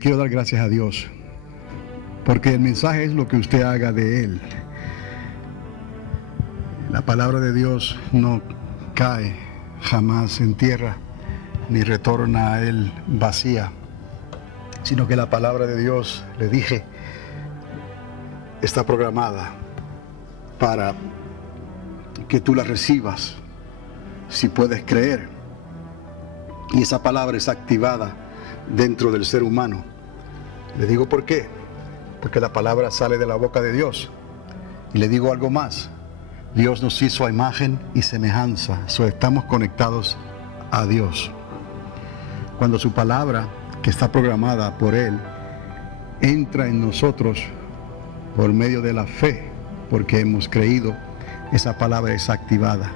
quiero dar gracias a Dios, porque el mensaje es lo que usted haga de él. La palabra de Dios no cae jamás en tierra, ni retorna a él vacía, sino que la palabra de Dios, le dije, está programada para que tú la recibas, si puedes creer. Y esa palabra es activada dentro del ser humano. Le digo por qué, porque la palabra sale de la boca de Dios. Y le digo algo más, Dios nos hizo a imagen y semejanza, estamos conectados a Dios. Cuando su palabra, que está programada por Él, entra en nosotros por medio de la fe, porque hemos creído, esa palabra es activada.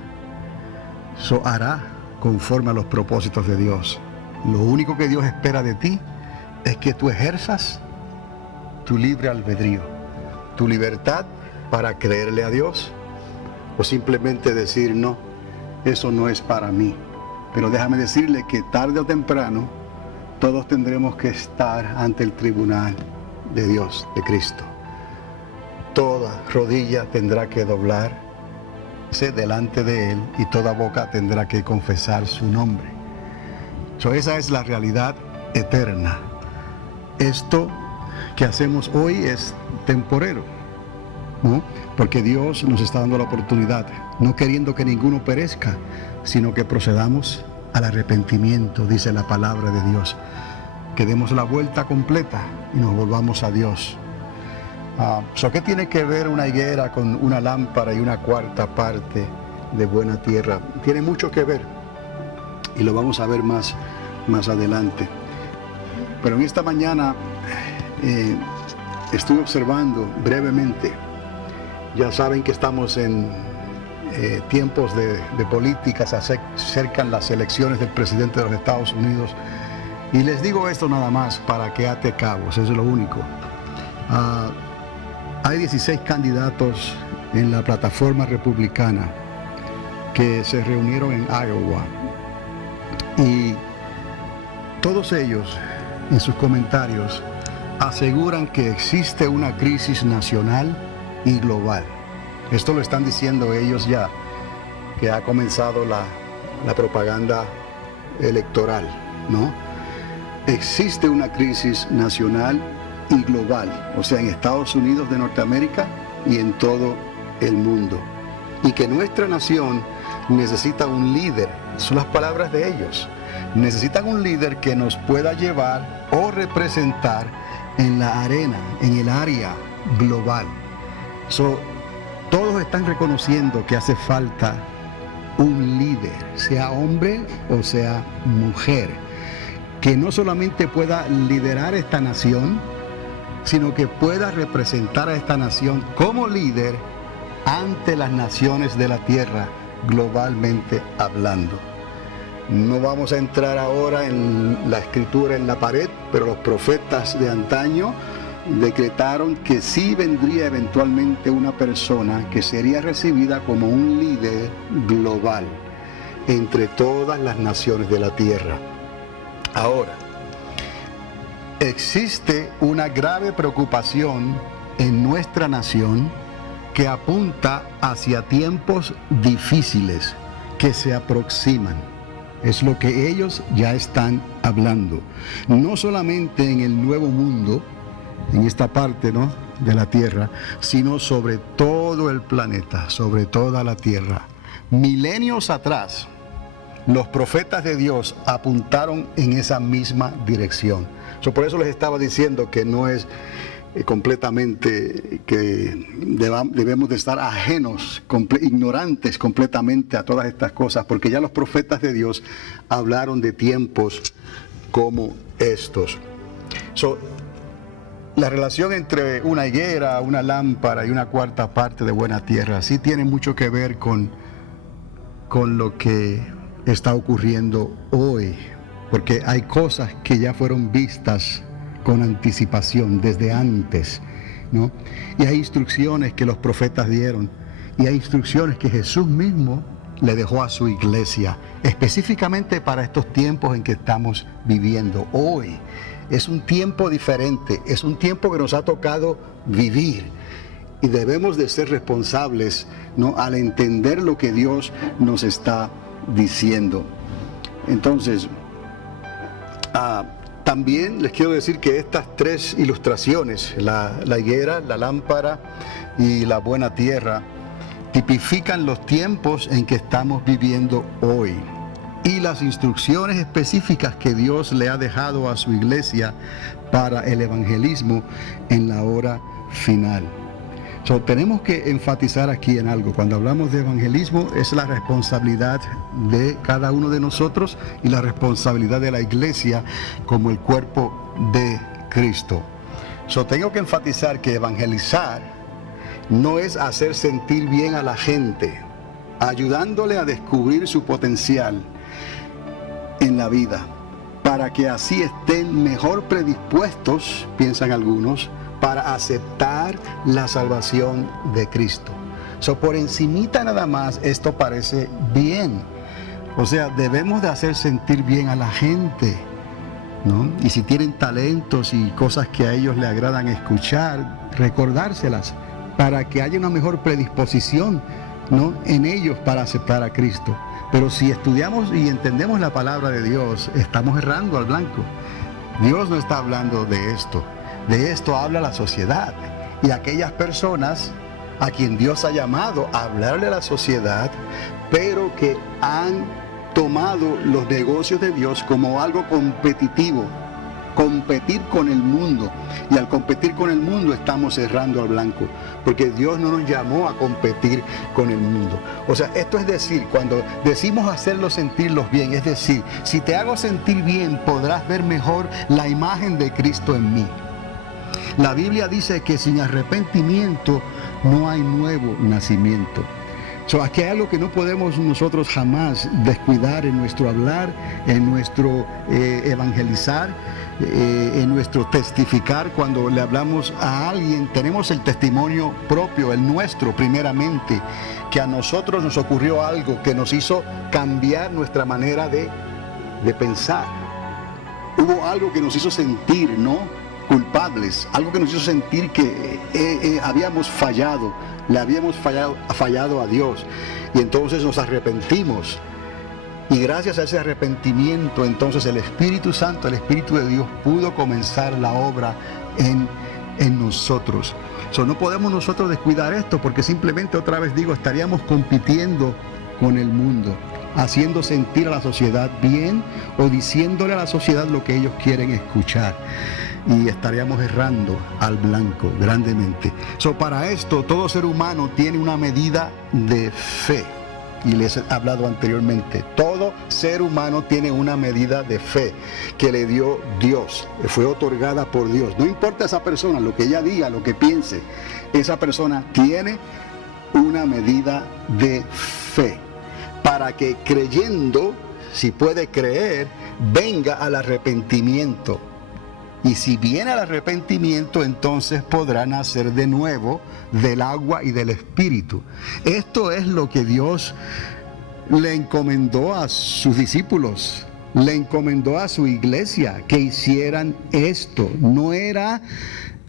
Eso hará conforme a los propósitos de Dios. Lo único que Dios espera de ti es que tú ejerzas tu libre albedrío, tu libertad para creerle a Dios, o simplemente decir, no, eso no es para mí. Pero déjame decirle que tarde o temprano todos tendremos que estar ante el tribunal de Dios, de Cristo. Toda rodilla tendrá que doblarse delante de Él y toda boca tendrá que confesar su nombre. Esa es la realidad eterna. Esto que hacemos hoy es temporero, ¿no? Porque Dios nos está dando la oportunidad, no queriendo que ninguno perezca, sino que procedamos al arrepentimiento, dice la palabra de Dios, que demos la vuelta completa y nos volvamos a Dios. ¿Qué tiene que ver una higuera con una lámpara y una cuarta parte de buena tierra? Tiene mucho que ver y lo vamos a ver más adelante. Pero en esta mañana estuve observando brevemente. Ya saben que estamos en tiempos de política, se acercan las elecciones del presidente de los Estados Unidos. Y les digo esto nada más para que ate cabos, eso es lo único. Hay 16 candidatos en la plataforma republicana que se reunieron en Iowa. Y todos ellos, en sus comentarios, aseguran que existe una crisis nacional y global. Esto lo están diciendo ellos ya, que ha comenzado la propaganda electoral, ¿no? Existe una crisis nacional y global, o sea, en Estados Unidos de Norteamérica y en todo el mundo. Y que nuestra nación necesita un líder, son las palabras de ellos. Necesitan un líder que nos pueda llevar representar en la arena, en el área global. Todos están reconociendo que hace falta un líder, sea hombre o sea mujer, que no solamente pueda liderar esta nación, sino que pueda representar a esta nación como líder ante las naciones de la tierra, globalmente hablando. No vamos a entrar ahora en la escritura en la pared, pero los profetas de antaño decretaron que sí vendría eventualmente una persona que sería recibida como un líder global entre todas las naciones de la tierra. Ahora, existe una grave preocupación en nuestra nación que apunta hacia tiempos difíciles que se aproximan. Es lo que ellos ya están hablando. No solamente en el nuevo mundo, en esta parte, ¿no?, de la tierra, sino sobre todo el planeta, sobre toda la tierra. Milenios atrás, los profetas de Dios apuntaron en esa misma dirección. Por eso les estaba diciendo que no es completamente que debemos de estar ajenos, ignorantes completamente a todas estas cosas, porque ya los profetas de Dios hablaron de tiempos como estos. La relación entre una higuera, una lámpara y una cuarta parte de buena tierra sí tiene mucho que ver con lo que está ocurriendo hoy, porque hay cosas que ya fueron vistas con anticipación desde antes, ¿no? Y hay instrucciones que los profetas dieron, y hay instrucciones que Jesús mismo le dejó a su iglesia, específicamente para estos tiempos en que estamos viviendo hoy. Es un tiempo diferente, es un tiempo que nos ha tocado vivir y debemos de ser responsables, ¿no?, al entender lo que Dios nos está diciendo. Entonces, también les quiero decir que estas tres ilustraciones, la higuera, la lámpara y la buena tierra, tipifican los tiempos en que estamos viviendo hoy y las instrucciones específicas que Dios le ha dejado a su iglesia para el evangelismo en la hora final. Tenemos que enfatizar aquí en algo. Cuando hablamos de evangelismo, es la responsabilidad de cada uno de nosotros y la responsabilidad de la iglesia como el cuerpo de Cristo. Tengo que enfatizar que evangelizar no es hacer sentir bien a la gente, ayudándole a descubrir su potencial en la vida, para que así estén mejor predispuestos, piensan algunos, para aceptar la salvación de Cristo. Por encimita nada más, esto parece bien. O sea, debemos de hacer sentir bien a la gente, ¿no? Y si tienen talentos y cosas que a ellos les agradan escuchar, recordárselas, para que haya una mejor predisposición, ¿no?, en ellos para aceptar a Cristo. Pero si estudiamos y entendemos la palabra de Dios, estamos errando al blanco. Dios no está hablando de esto. De esto habla la sociedad y aquellas personas a quien Dios ha llamado a hablarle a la sociedad, pero que han tomado los negocios de Dios como algo competitivo, competir con el mundo. Y al competir con el mundo estamos errando al blanco, porque Dios no nos llamó a competir con el mundo. O sea, esto es decir, cuando decimos hacerlos sentirlos bien, es decir, si te hago sentir bien, podrás ver mejor la imagen de Cristo en mí. La Biblia dice que sin arrepentimiento no hay nuevo nacimiento. Aquí hay algo que no podemos nosotros jamás descuidar en nuestro hablar, en nuestro evangelizar, en nuestro testificar. Cuando le hablamos a alguien, tenemos el testimonio propio, el nuestro primeramente, que a nosotros nos ocurrió algo que nos hizo cambiar nuestra manera de pensar. Hubo algo que nos hizo sentir, ¿no?, culpables, algo que nos hizo sentir que habíamos fallado, le habíamos fallado a Dios, y entonces nos arrepentimos, y gracias a ese arrepentimiento entonces el Espíritu Santo, el Espíritu de Dios pudo comenzar la obra en nosotros. No podemos nosotros descuidar esto, porque simplemente, otra vez digo, estaríamos compitiendo con el mundo, haciendo sentir a la sociedad bien o diciéndole a la sociedad lo que ellos quieren escuchar, y estaríamos errando al blanco grandemente. Para esto, todo ser humano tiene una medida de fe, y les he hablado anteriormente. Todo ser humano tiene una medida de fe que le dio Dios, fue otorgada por Dios. No importa esa persona, lo que ella diga, lo que piense, esa persona tiene una medida de fe, para que creyendo, si puede creer, venga al arrepentimiento. Y si viene al arrepentimiento, entonces podrá nacer de nuevo del agua y del Espíritu. Esto es lo que Dios le encomendó a sus discípulos, le encomendó a su iglesia, que hicieran esto. No era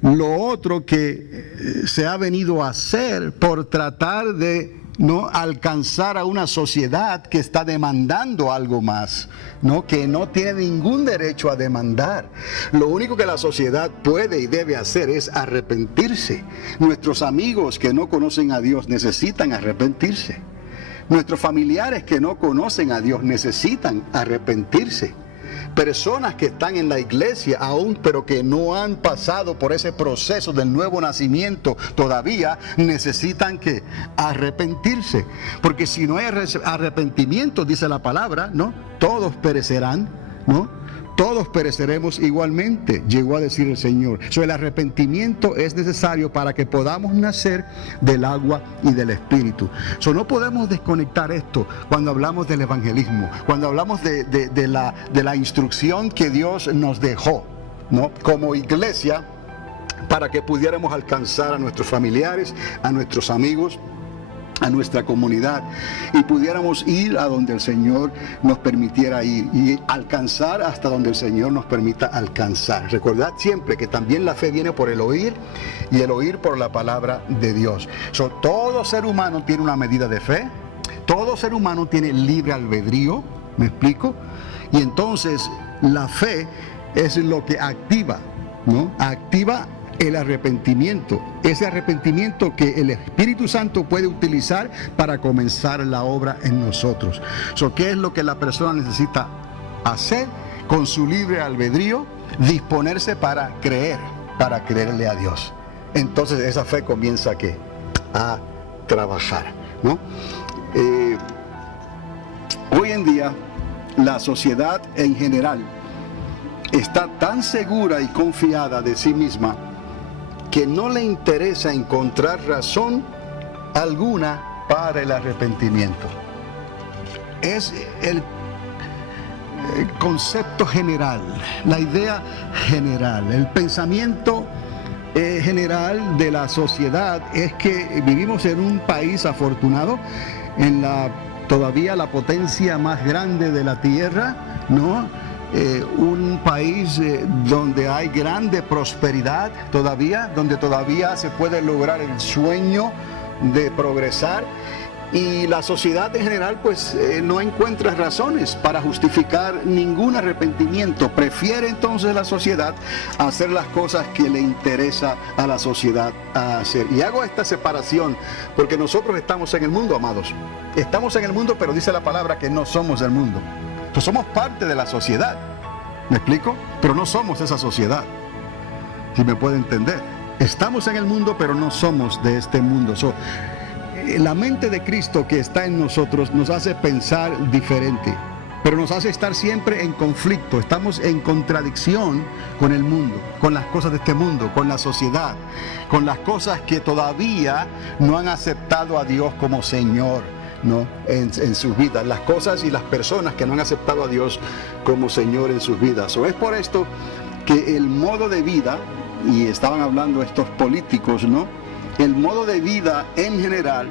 lo otro que se ha venido a hacer por tratar de no alcanzar a una sociedad que está demandando algo más, ¿no?, que no tiene ningún derecho a demandar. Lo único que la sociedad puede y debe hacer es arrepentirse. Nuestros amigos que no conocen a Dios necesitan arrepentirse. Nuestros familiares que no conocen a Dios necesitan arrepentirse. Personas que están en la iglesia aún, pero que no han pasado por ese proceso del nuevo nacimiento todavía, necesitan que arrepentirse. Porque si no hay arrepentimiento, dice la palabra, ¿no?, todos perecerán, ¿no? Todos pereceremos igualmente, llegó a decir el Señor. El arrepentimiento es necesario para que podamos nacer del agua y del Espíritu. No podemos desconectar esto cuando hablamos del evangelismo, cuando hablamos de la instrucción que Dios nos dejó, ¿no?, como iglesia, para que pudiéramos alcanzar a nuestros familiares, a nuestros amigos, a nuestra comunidad y pudiéramos ir a donde el Señor nos permitiera ir y alcanzar hasta donde el Señor nos permita alcanzar. Recordad siempre que también la fe viene por el oír y el oír por la palabra de Dios. Todo ser humano tiene una medida de fe, todo ser humano tiene libre albedrío, ¿me explico? Y entonces la fe es lo que activa, ¿no? Activa el arrepentimiento, ese arrepentimiento que el Espíritu Santo puede utilizar para comenzar la obra en nosotros. ¿Qué es lo que la persona necesita hacer con su libre albedrío? Disponerse para creerle a Dios. Entonces esa fe comienza a trabajar, ¿no? Hoy en día la sociedad en general está tan segura y confiada de sí misma que no le interesa encontrar razón alguna para el arrepentimiento. Es el concepto general, la idea general, el pensamiento general de la sociedad es que vivimos en un país afortunado, en todavía la potencia más grande de la tierra, ¿no? Un país donde hay grande prosperidad todavía, donde todavía se puede lograr el sueño de progresar, y la sociedad en general pues no encuentra razones para justificar ningún arrepentimiento. Prefiere entonces la sociedad hacer las cosas que le interesa a la sociedad hacer. Y hago esta separación porque nosotros estamos en el mundo, amados. Estamos en el mundo, pero dice la palabra que no somos del mundo. Pues somos parte de la sociedad, ¿me explico? Pero no somos esa sociedad, si me puede entender. Estamos en el mundo, pero no somos de este mundo. La mente de Cristo que está en nosotros nos hace pensar diferente, pero nos hace estar siempre en conflicto. Estamos en contradicción con el mundo, con las cosas de este mundo, con la sociedad, con las cosas que todavía no han aceptado a Dios como Señor, ¿no? En sus vidas, las cosas y las personas que no han aceptado a Dios como Señor en sus vidas. Es por esto que el modo de vida, y estaban hablando estos políticos, ¿no? El modo de vida en general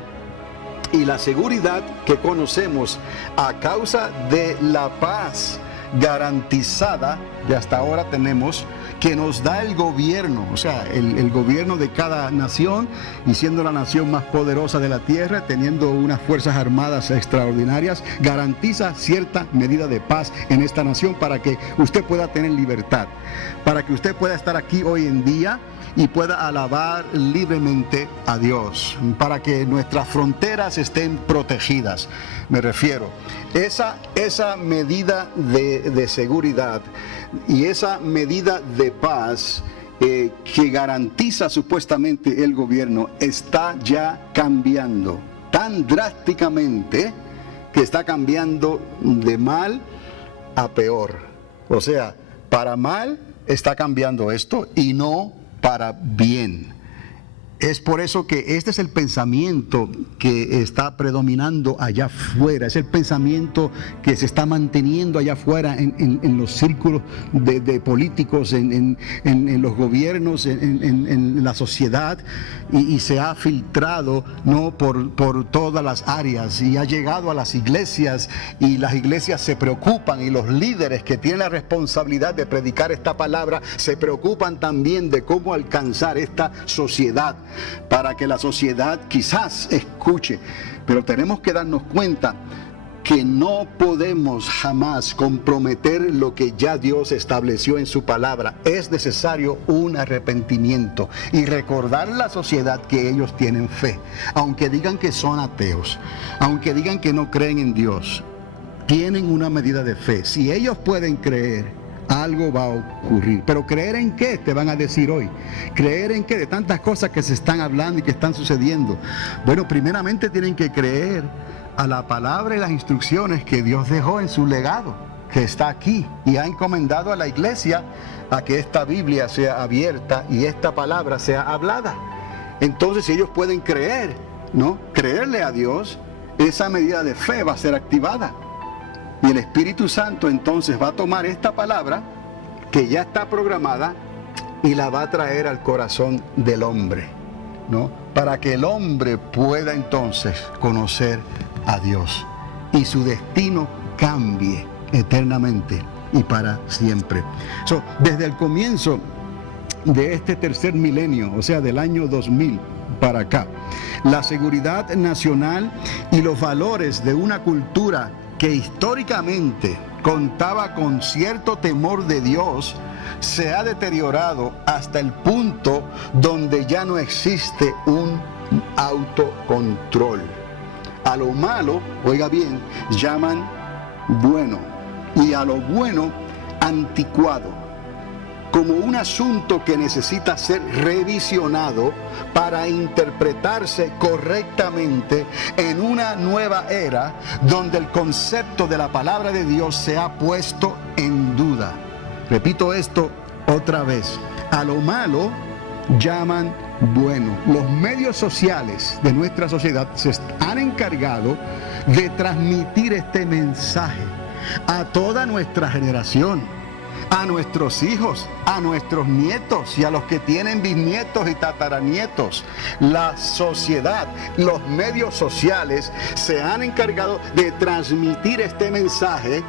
y la seguridad que conocemos a causa de la paz garantizada que hasta ahora tenemos, que nos da el gobierno, o sea, el gobierno de cada nación, y siendo la nación más poderosa de la tierra, teniendo unas fuerzas armadas extraordinarias, garantiza cierta medida de paz en esta nación para que usted pueda tener libertad, para que usted pueda estar aquí hoy en día y pueda alabar libremente a Dios, para que nuestras fronteras estén protegidas. Me refiero, esa medida de seguridad y esa medida de paz que garantiza supuestamente el gobierno está ya cambiando tan drásticamente que está cambiando de mal a peor. O sea, para mal está cambiando esto y no para bien. Es por eso que este es el pensamiento que está predominando allá afuera, es el pensamiento que se está manteniendo allá afuera en los círculos de políticos, en los gobiernos, en la sociedad, y se ha filtrado, ¿no? por todas las áreas, y ha llegado a las iglesias, y las iglesias se preocupan, y los líderes que tienen la responsabilidad de predicar esta palabra se preocupan también de cómo alcanzar esta sociedad, para que la sociedad quizás escuche. Pero tenemos que darnos cuenta que no podemos jamás comprometer lo que ya Dios estableció en su palabra. Es necesario un arrepentimiento y recordar a la sociedad que ellos tienen fe, aunque digan que son ateos, aunque digan que no creen en Dios, tienen una medida de fe. Si ellos pueden creer, algo va a ocurrir. Pero ¿creer en qué? Te van a decir hoy. ¿Creer en qué? De tantas cosas que se están hablando y que están sucediendo. Bueno, primeramente tienen que creer a la palabra y las instrucciones que Dios dejó en su legado, que está aquí, y ha encomendado a la iglesia a que esta Biblia sea abierta y esta palabra sea hablada. Entonces, si ellos pueden creer, ¿no? Creerle a Dios, esa medida de fe va a ser activada. Y el Espíritu Santo entonces va a tomar esta palabra que ya está programada y la va a traer al corazón del hombre, ¿no? para que el hombre pueda entonces conocer a Dios y su destino cambie eternamente y para siempre. Desde el comienzo de este tercer milenio, o sea, del año 2000 para acá, la seguridad nacional y los valores de una cultura que históricamente contaba con cierto temor de Dios se ha deteriorado hasta el punto donde ya no existe un autocontrol. A lo malo, oiga bien, llaman bueno, y a lo bueno anticuado, como un asunto que necesita ser revisionado para interpretarse correctamente en una nueva era donde el concepto de la palabra de Dios se ha puesto en duda. Repito esto otra vez. A lo malo llaman bueno. Los medios sociales de nuestra sociedad se han encargado de transmitir este mensaje a toda nuestra generación, a nuestros hijos, a nuestros nietos y a los que tienen bisnietos y tataranietos. La sociedad, los medios sociales se han encargado de transmitir este mensaje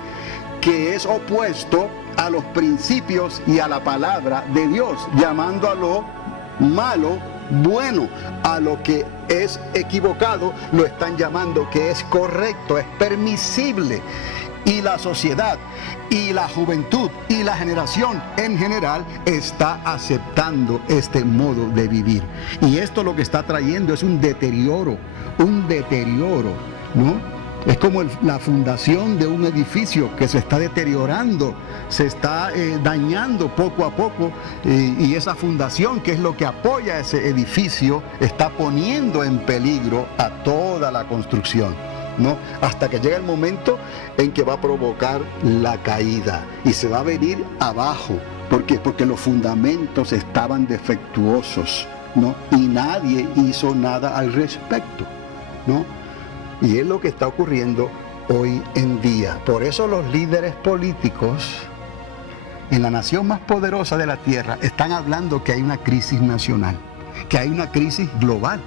que es opuesto a los principios y a la palabra de Dios, llamando a lo malo bueno, a lo que es equivocado lo están llamando que es correcto, es permisible. Y la sociedad y la juventud y la generación en general está aceptando este modo de vivir. Y esto lo que está trayendo es un deterioro, ¿no? Es como la fundación de un edificio que se está deteriorando, se está dañando poco a poco, y esa fundación, que es lo que apoya ese edificio, está poniendo en peligro a toda la construcción, ¿no? Hasta que llega el momento en que va a provocar la caída y se va a venir abajo. ¿Por qué? Porque los fundamentos estaban defectuosos, ¿no? Y nadie hizo nada al respecto, ¿no? Y es lo que está ocurriendo hoy en día. Por eso los líderes políticos en la nación más poderosa de la tierra están hablando que hay una crisis nacional, que hay una crisis global,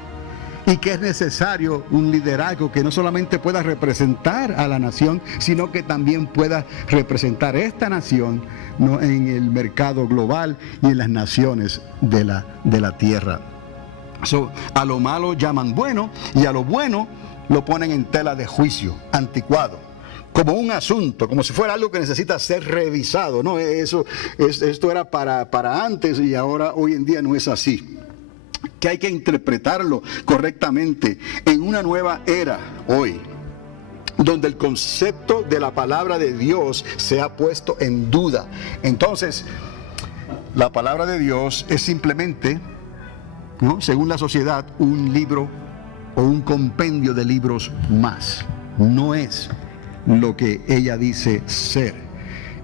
y que es necesario un liderazgo que no solamente pueda representar a la nación, sino que también pueda representar esta nación, ¿no?, en el mercado global y en las naciones de la tierra. A lo malo llaman bueno, y a lo bueno lo ponen en tela de juicio, anticuado, como un asunto, como si fuera algo que necesita ser revisado, ¿no? Esto era para antes, y ahora hoy en día no es así. Que hay que interpretarlo correctamente en una nueva era hoy, donde el concepto de la palabra de Dios se ha puesto en duda. Entonces, la palabra de Dios es simplemente, ¿no?, según la sociedad, un libro o un compendio de libros más. No es lo que ella dice ser,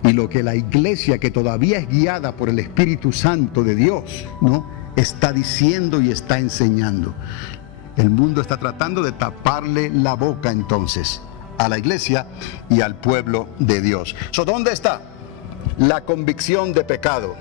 y lo que la iglesia, que todavía es guiada por el Espíritu Santo de Dios, ¿no?, está diciendo y está enseñando. El mundo está tratando de taparle la boca entonces a la iglesia y al pueblo de Dios. ¿Dónde está la convicción de pecado,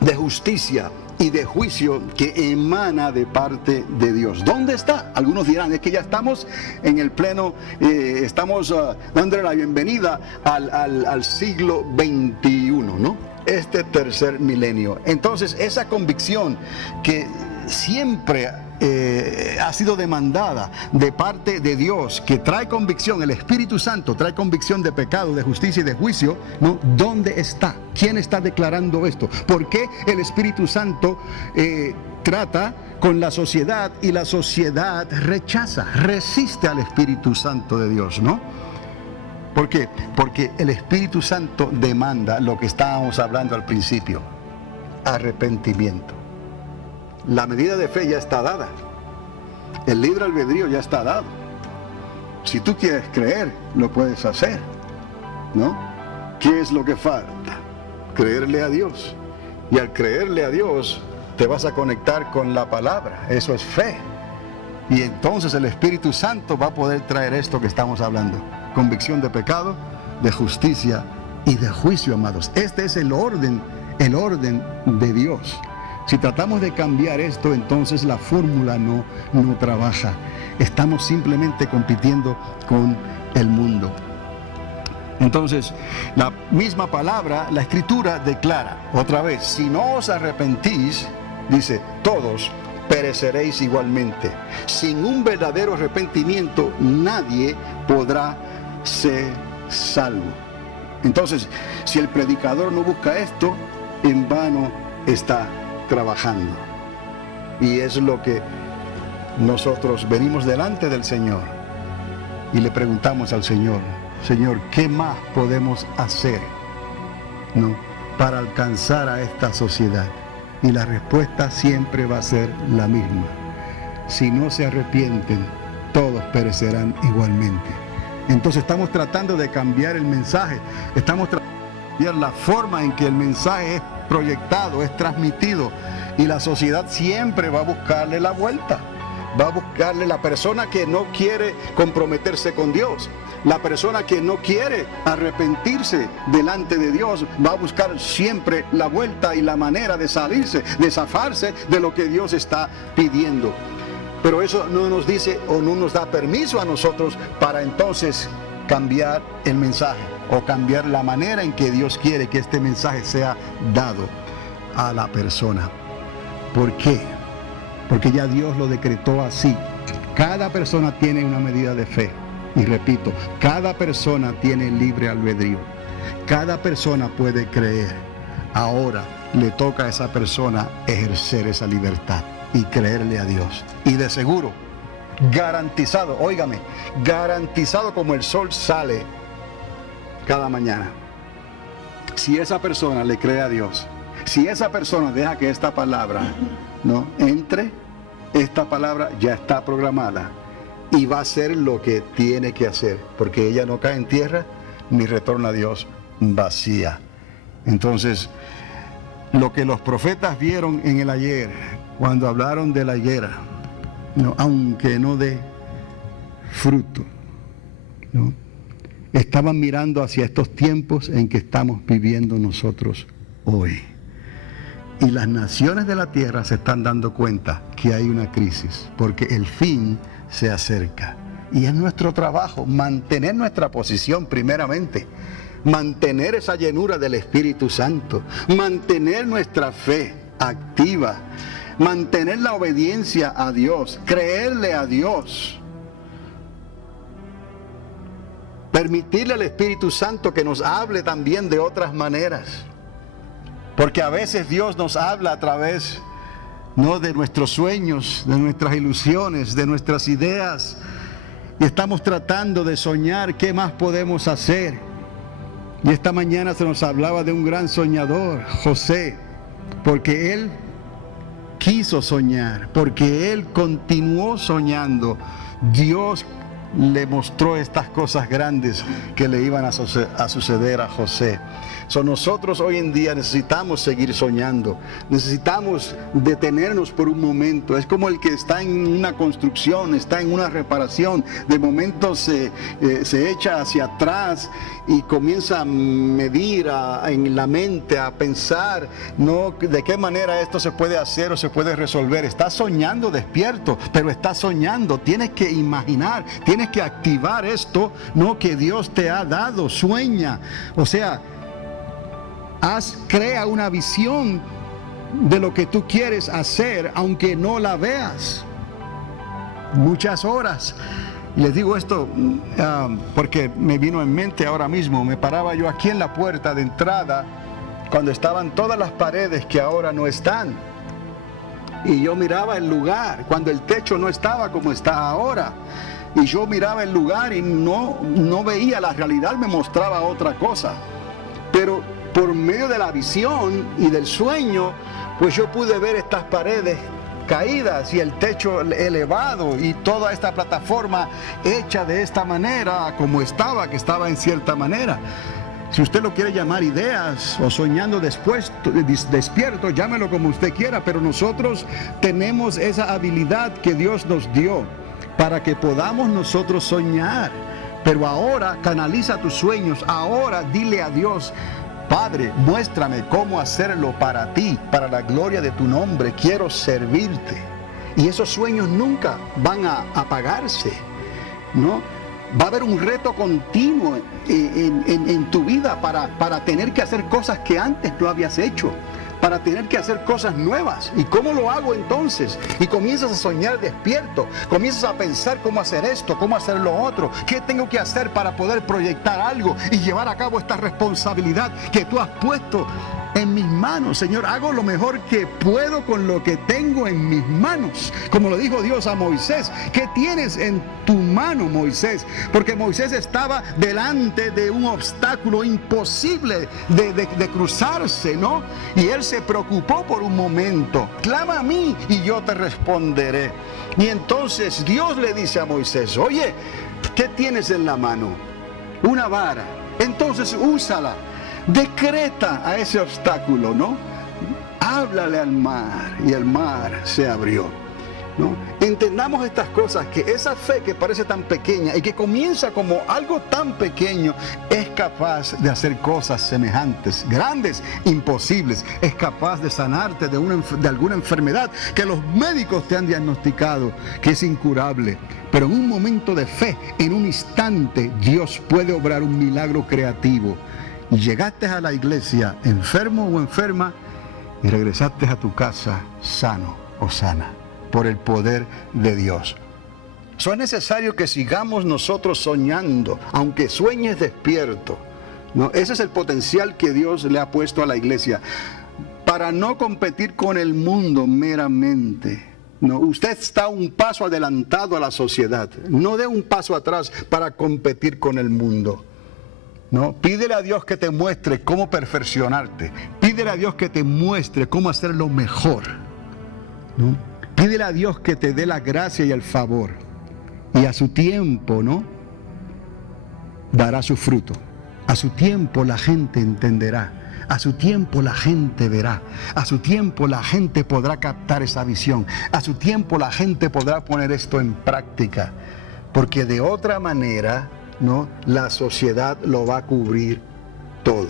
de justicia y de juicio que emana de parte de Dios? ¿Dónde está? Algunos dirán, es que ya estamos en el pleno, estamos dándole la bienvenida al siglo XXI, ¿no? Este tercer milenio. Entonces, esa convicción que siempre ha sido demandada de parte de Dios, que trae convicción, el Espíritu Santo trae convicción de pecado, de justicia y de juicio, ¿no? ¿Dónde está? ¿Quién está declarando esto? ¿Por qué el Espíritu Santo trata con la sociedad y la sociedad resiste al Espíritu Santo de Dios, ¿no? ¿Por qué? Porque el Espíritu Santo demanda lo que estábamos hablando al principio: arrepentimiento. La medida de fe ya está dada, el libre albedrío ya está dado. Si tú quieres creer, lo puedes hacer, ¿no? ¿Qué es lo que falta? Creerle a Dios. Y al creerle a Dios, te vas a conectar con la palabra. Eso es fe. Y entonces el Espíritu Santo va a poder traer esto que estamos hablando: convicción de pecado, de justicia y de juicio, amados. Este es el orden de Dios. Si tratamos de cambiar esto, entonces la fórmula no trabaja. Estamos simplemente compitiendo con el mundo. Entonces, la misma palabra, la Escritura declara, otra vez, si no os arrepentís, dice, todos pereceréis igualmente. Sin un verdadero arrepentimiento, nadie podrá ser salvo. Entonces, si el predicador no busca esto, en vano está trabajando. Y es lo que nosotros venimos delante del Señor y le preguntamos al Señor, Señor, ¿qué más podemos hacer, ¿no?, para alcanzar a esta sociedad? Y la respuesta siempre va a ser la misma. Si no se arrepienten, todos perecerán igualmente. Entonces estamos tratando de cambiar el mensaje, estamos tratando de cambiar la forma en que el mensaje es proyectado, es transmitido, y la sociedad siempre va a buscarle la vuelta. Va a buscarle la persona que no quiere comprometerse con Dios. La persona que no quiere arrepentirse delante de Dios va a buscar siempre la vuelta y la manera de salirse, de zafarse de lo que Dios está pidiendo. Pero eso no nos dice o no nos da permiso a nosotros para entonces cambiar el mensaje o cambiar la manera en que Dios quiere que este mensaje sea dado a la persona. ¿Por qué? Porque ya Dios lo decretó así. Cada persona tiene una medida de fe. Y repito, cada persona tiene libre albedrío. Cada persona puede creer. Ahora le toca a esa persona ejercer esa libertad y creerle a Dios. Y de seguro, garantizado, óigame, garantizado como el sol sale cada mañana. Si esa persona le cree a Dios, si esa persona deja que esta palabra no entre, esta palabra ya está programada y va a hacer lo que tiene que hacer, porque ella no cae en tierra ni retorna a Dios vacía. Entonces, lo que los profetas vieron en el ayer, cuando hablaron de la higuera, ¿no?, aunque no dé fruto, ¿no?, estaban mirando hacia estos tiempos en que estamos viviendo nosotros hoy. Y las naciones de la tierra se están dando cuenta que hay una crisis, porque el fin se acerca. Y es nuestro trabajo mantener nuestra posición primeramente, mantener esa llenura del Espíritu Santo, mantener nuestra fe activa, mantener la obediencia a Dios, creerle a Dios, permitirle al Espíritu Santo que nos hable también de otras maneras. Porque a veces Dios nos habla a través, no de nuestros sueños, de nuestras ilusiones, de nuestras ideas. Y estamos tratando de soñar qué más podemos hacer. Y esta mañana se nos hablaba de un gran soñador, José, porque él quiso soñar, porque él continuó soñando. Dios le mostró estas cosas grandes que le iban a suceder a José. Nosotros hoy en día necesitamos seguir soñando, necesitamos detenernos por un momento. Es como el que está en una construcción, está en una reparación, de momento se echa hacia atrás y comienza a medir en la mente, a pensar, ¿no?, de qué manera esto se puede hacer o se puede resolver. Está soñando despierto, pero está soñando. Tienes que imaginar, tienes que activar esto, ¿no?, que Dios te ha dado. Sueña, o sea, crea una visión de lo que tú quieres hacer, aunque no la veas. Muchas horas, les digo esto porque me vino en mente ahora mismo. Me paraba yo aquí en la puerta de entrada cuando estaban todas las paredes que ahora no están, y yo miraba el lugar cuando el techo no estaba como está ahora, y yo miraba el lugar y no veía la realidad, me mostraba otra cosa. Pero por medio de la visión y del sueño, pues yo pude ver estas paredes caídas y el techo elevado y toda esta plataforma hecha de esta manera, como estaba, que estaba en cierta manera. Si usted lo quiere llamar ideas o soñando despierto, llámelo como usted quiera, pero nosotros tenemos esa habilidad que Dios nos dio para que podamos nosotros soñar. Pero ahora canaliza tus sueños, ahora dile a Dios, Padre, muéstrame cómo hacerlo para ti, para la gloria de tu nombre. Quiero servirte. Y esos sueños nunca van a apagarse, ¿no? Va a haber un reto continuo en tu vida para tener que hacer cosas que antes no habías hecho, para tener que hacer cosas nuevas. ¿Y cómo lo hago entonces? Y comienzas a soñar despierto, comienzas a pensar cómo hacer esto, cómo hacer lo otro, qué tengo que hacer para poder proyectar algo y llevar a cabo esta responsabilidad que tú has puesto en mis manos. Señor, hago lo mejor que puedo con lo que tengo en mis manos. Como lo dijo Dios a Moisés, ¿qué tienes en tu mano, Moisés? Porque Moisés estaba delante de un obstáculo imposible de cruzarse, ¿no? Y él se preocupó por un momento. Clama a mí y yo te responderé. Y entonces Dios le dice a Moisés, oye, ¿qué tienes en la mano? Una vara. Entonces úsala. Decreta a ese obstáculo, ¿no? Háblale al mar y el mar se abrió, ¿no? Entendamos estas cosas, que esa fe que parece tan pequeña y que comienza como algo tan pequeño es capaz de hacer cosas semejantes, grandes, imposibles. Es capaz de sanarte de alguna enfermedad que los médicos te han diagnosticado que es incurable. Pero en un momento de fe, en un instante, Dios puede obrar un milagro creativo. Y llegaste a la iglesia enfermo o enferma y regresaste a tu casa sano o sana por el poder de Dios. Es necesario que sigamos nosotros soñando, aunque sueñes despierto, ¿no? Ese es el potencial que Dios le ha puesto a la iglesia para no competir con el mundo meramente. No, usted está un paso adelantado a la sociedad. No dé un paso atrás para competir con el mundo. ¿No? Pídele a Dios que te muestre cómo perfeccionarte. Pídele a Dios que te muestre cómo hacerlo mejor, ¿no? Pídele a Dios que te dé la gracia y el favor. Y a su tiempo, ¿no? Dará su fruto. A su tiempo la gente entenderá. A su tiempo la gente verá. A su tiempo la gente podrá captar esa visión. A su tiempo la gente podrá poner esto en práctica. Porque de otra manera, ¿no? La sociedad lo va a cubrir todo.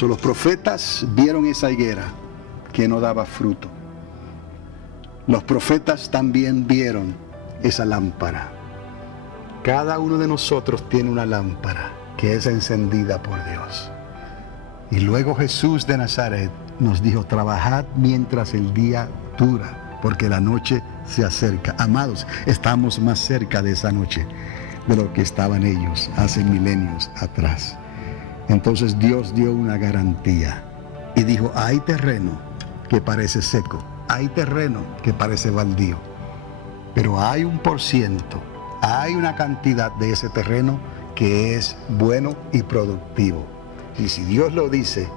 Los profetas vieron esa higuera que no daba fruto. Los profetas también vieron esa lámpara. Cada uno de nosotros tiene una lámpara que es encendida por Dios. Y luego Jesús de Nazaret nos dijo, trabajad mientras el día dura, porque la noche se acerca. Amados, estamos más cerca de esa noche de lo que estaban ellos hace milenios atrás. Entonces Dios dio una garantía y dijo, hay terreno que parece seco, hay terreno que parece baldío, pero hay un %, hay una cantidad de ese terreno que es bueno y productivo. Y si Dios lo dice,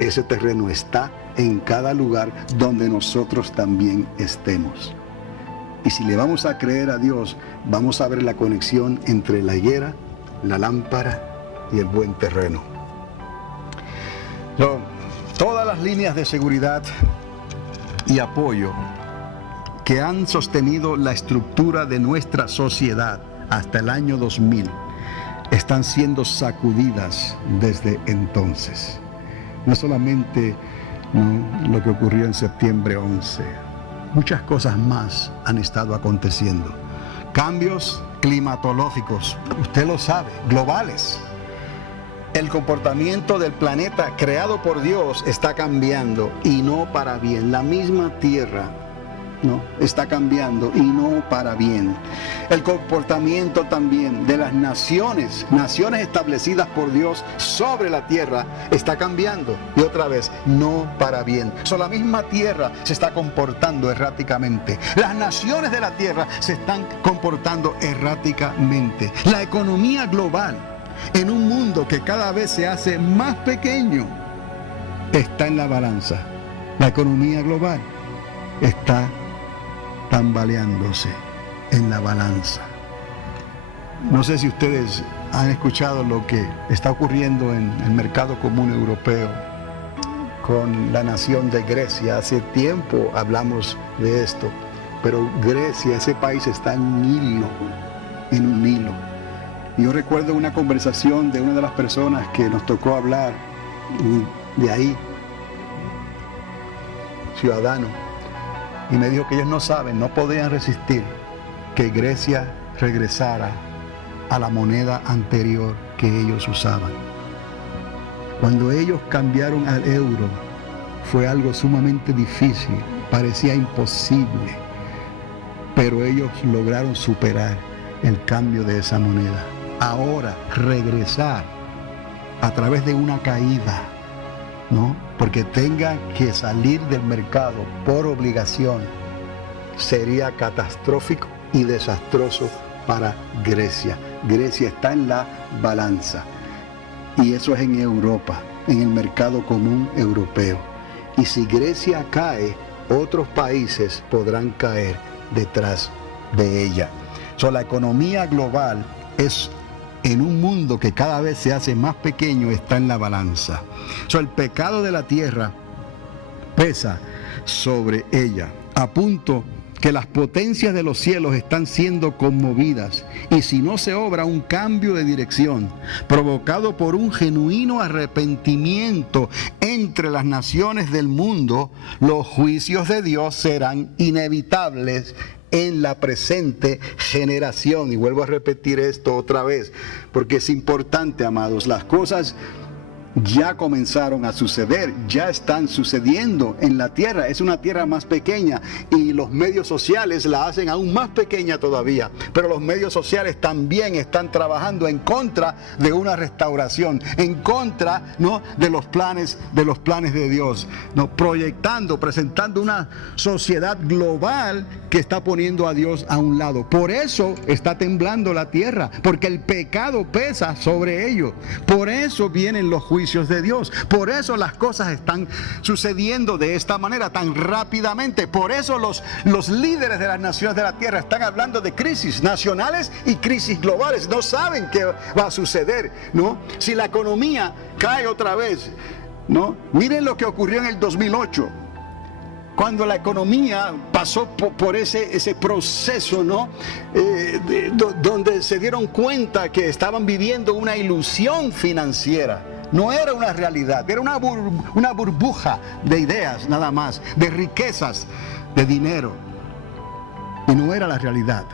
ese terreno está en cada lugar donde nosotros también estemos. Y si le vamos a creer a Dios, vamos a ver la conexión entre la higuera, la lámpara y el buen terreno. Todas las líneas de seguridad y apoyo que han sostenido la estructura de nuestra sociedad hasta el año 2000 están siendo sacudidas desde entonces. No solamente, ¿no?, lo que ocurrió en septiembre 11. Muchas cosas más han estado aconteciendo. Cambios climatológicos, usted lo sabe, globales. El comportamiento del planeta creado por Dios está cambiando y no para bien. La misma tierra, ¿no?, está cambiando y no para bien. El comportamiento también de las naciones establecidas por Dios sobre la tierra está cambiando y otra vez no para bien. La misma tierra se está comportando erráticamente. Las naciones de la tierra se están comportando erráticamente. La economía global en un mundo que cada vez se hace más pequeño está en la balanza. La economía global está tambaleándose en la balanza. No sé si ustedes han escuchado lo que está ocurriendo en el mercado común europeo con la nación de Grecia. Hace tiempo hablamos de esto, pero Grecia, ese país está en un hilo. Yo recuerdo una conversación de una de las personas que nos tocó hablar de ahí, ciudadano, y me dijo que ellos no saben, no podían resistir que Grecia regresara a la moneda anterior que ellos usaban. Cuando ellos cambiaron al euro, fue algo sumamente difícil, parecía imposible, pero ellos lograron superar el cambio de esa moneda. Ahora, regresar a través de una caída, ¿no? Porque tenga que salir del mercado por obligación, sería catastrófico y desastroso para Grecia. Grecia está en la balanza, y eso es en Europa, en el mercado común europeo. Y si Grecia cae, otros países podrán caer detrás de ella. La economía global es, en un mundo que cada vez se hace más pequeño, está en la balanza. El pecado de la tierra pesa sobre ella, a punto que las potencias de los cielos están siendo conmovidas, y si no se obra un cambio de dirección provocado por un genuino arrepentimiento entre las naciones del mundo, los juicios de Dios serán inevitables en la presente generación. Y vuelvo a repetir esto otra vez, porque es importante, amados. Las cosas ya comenzaron a suceder, ya están sucediendo en la tierra. Es una tierra más pequeña, y los medios sociales la hacen aún más pequeña todavía. Pero los medios sociales también están trabajando en contra de una restauración, en contra, ¿no?, de los planes de Dios, ¿no?, proyectando, presentando una sociedad global que está poniendo a Dios a un lado. Por eso está temblando la tierra, porque el pecado pesa sobre ellos. Por eso vienen los juicios de Dios. Por eso las cosas están sucediendo de esta manera tan rápidamente. Por eso los líderes de las naciones de la tierra están hablando de crisis nacionales y crisis globales. No saben qué va a suceder, ¿no? Si la economía cae otra vez, ¿no? Miren lo que ocurrió en el 2008. Cuando la economía pasó por ese proceso, ¿no?, donde se dieron cuenta que estaban viviendo una ilusión financiera. No era una realidad, era una burbuja de ideas nada más, de riquezas, de dinero. Y no era la realidad.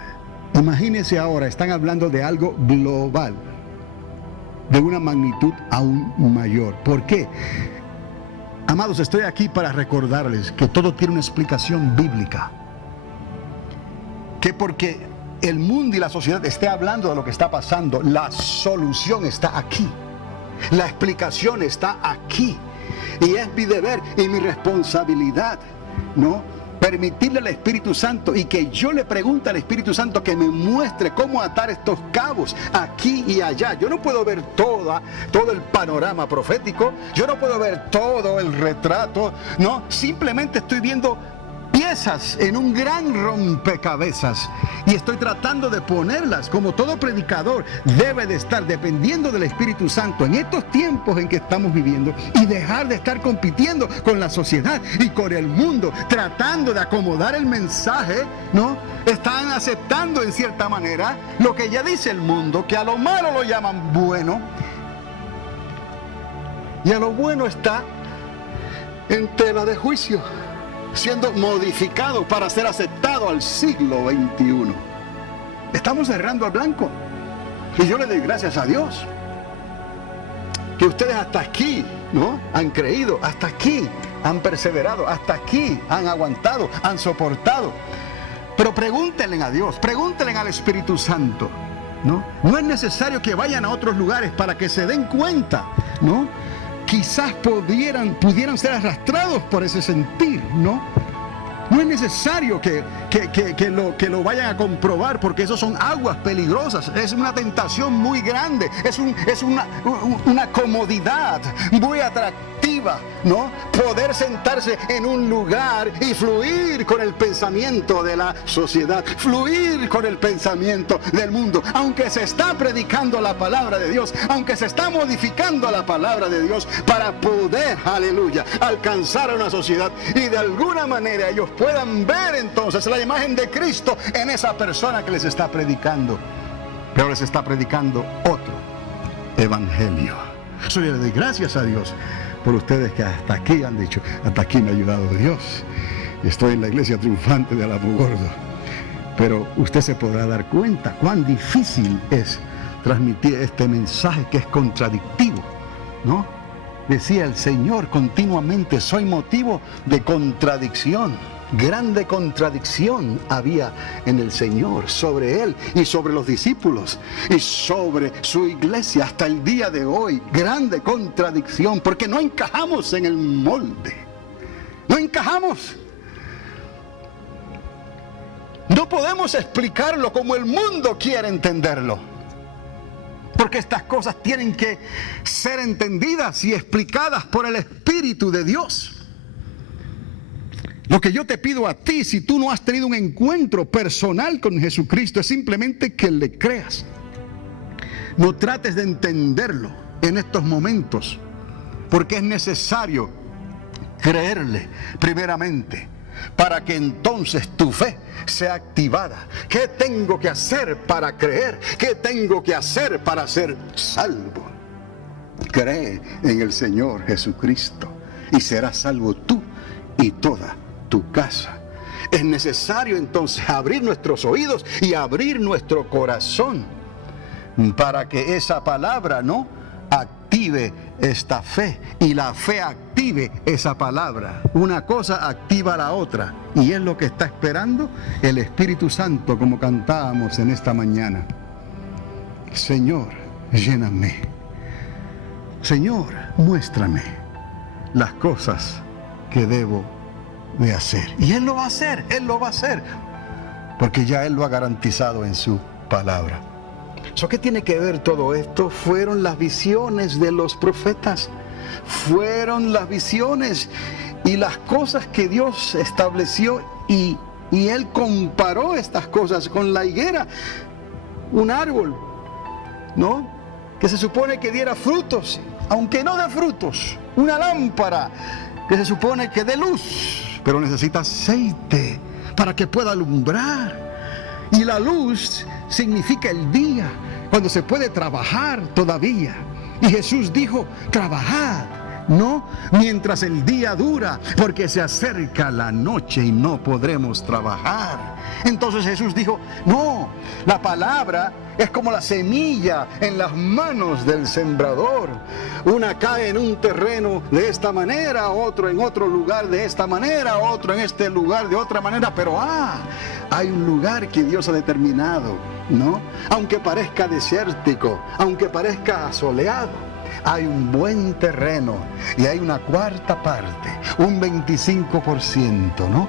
Imagínense ahora, están hablando de algo global, de una magnitud aún mayor. ¿Por qué? Amados, estoy aquí para recordarles que todo tiene una explicación bíblica. Que porque el mundo y la sociedad esté hablando de lo que está pasando, la solución está aquí. La explicación está aquí. Y es mi deber y mi responsabilidad, ¿no?, permitirle al Espíritu Santo, y que yo le pregunte al Espíritu Santo que me muestre cómo atar estos cabos aquí y allá. Yo no puedo ver todo el panorama profético, yo no puedo ver todo el retrato, no, simplemente estoy viendo piezas en un gran rompecabezas, y estoy tratando de ponerlas, como todo predicador debe de estar, dependiendo del Espíritu Santo en estos tiempos en que estamos viviendo, y dejar de estar compitiendo con la sociedad y con el mundo, tratando de acomodar el mensaje, ¿no? Están aceptando en cierta manera lo que ya dice el mundo, que a lo malo lo llaman bueno, y a lo bueno está en tela de juicio, siendo modificado para ser aceptado al siglo XXI. Estamos cerrando al blanco, y yo le doy gracias a Dios que ustedes hasta aquí, ¿no?, han creído, hasta aquí han perseverado, hasta aquí han aguantado, han soportado. Pero pregúntenle a Dios, pregúntenle al Espíritu Santo, ¿no? No es necesario que vayan a otros lugares para que se den cuenta, ¿no? Quizás pudieran ser arrastrados por ese sentir, ¿no? No es necesario que lo vayan a comprobar, porque eso son aguas peligrosas. Es una tentación muy grande, es una comodidad muy atractiva, ¿no? Poder sentarse en un lugar y fluir con el pensamiento de la sociedad, fluir con el pensamiento del mundo. Aunque se está predicando la palabra de Dios, aunque se está modificando la palabra de Dios para poder, aleluya, alcanzar a una sociedad, y de alguna manera ellos puedan ver entonces la imagen de Cristo en esa persona que les está predicando. Pero les está predicando otro evangelio. Yo le doy gracias a Dios por ustedes que hasta aquí han dicho, hasta aquí me ha ayudado Dios. Estoy en la iglesia triunfante de Alamogordo. Pero usted se podrá dar cuenta cuán difícil es transmitir este mensaje que es contradictivo, ¿no? Decía el Señor continuamente, soy motivo de contradicción. Grande contradicción había en el Señor, sobre Él y sobre los discípulos y sobre su iglesia hasta el día de hoy. Grande contradicción, porque no encajamos en el molde. No encajamos. No podemos explicarlo como el mundo quiere entenderlo. Porque estas cosas tienen que ser entendidas y explicadas por el Espíritu de Dios. Lo que yo te pido a ti, si tú no has tenido un encuentro personal con Jesucristo, es simplemente que le creas. No trates de entenderlo en estos momentos, porque es necesario creerle primeramente, para que entonces tu fe sea activada. ¿Qué tengo que hacer para creer? ¿Qué tengo que hacer para ser salvo? Cree en el Señor Jesucristo y serás salvo tú y toda tu casa. Es necesario entonces abrir nuestros oídos y abrir nuestro corazón para que esa palabra, ¿no?, active esta fe y la fe active esa palabra. Una cosa activa a la otra y es lo que está esperando el Espíritu Santo, como cantábamos en esta mañana. Señor, lléname. Señor, muéstrame las cosas que debo de hacer. Y Él lo va a hacer, Él lo va a hacer, porque ya Él lo ha garantizado en su palabra. ¿Qué tiene que ver todo esto? Fueron las visiones de los profetas, fueron las visiones y las cosas que Dios estableció, y Él comparó estas cosas con la higuera, un árbol, ¿no?, que se supone que diera frutos, aunque no dé frutos, una lámpara que se supone que dé luz, pero necesita aceite para que pueda alumbrar. Y la luz significa el día, cuando se puede trabajar todavía. Y Jesús dijo, trabajad, ¿no?, mientras el día dura, porque se acerca la noche y no podremos trabajar. Entonces Jesús dijo, no, la palabra es como la semilla en las manos del sembrador. Una cae en un terreno de esta manera, otro en otro lugar de esta manera, otro en este lugar de otra manera, pero hay un lugar que Dios ha determinado, ¿no? Aunque parezca desértico, aunque parezca soleado, hay un buen terreno y hay una cuarta parte, un 25%, ¿no?,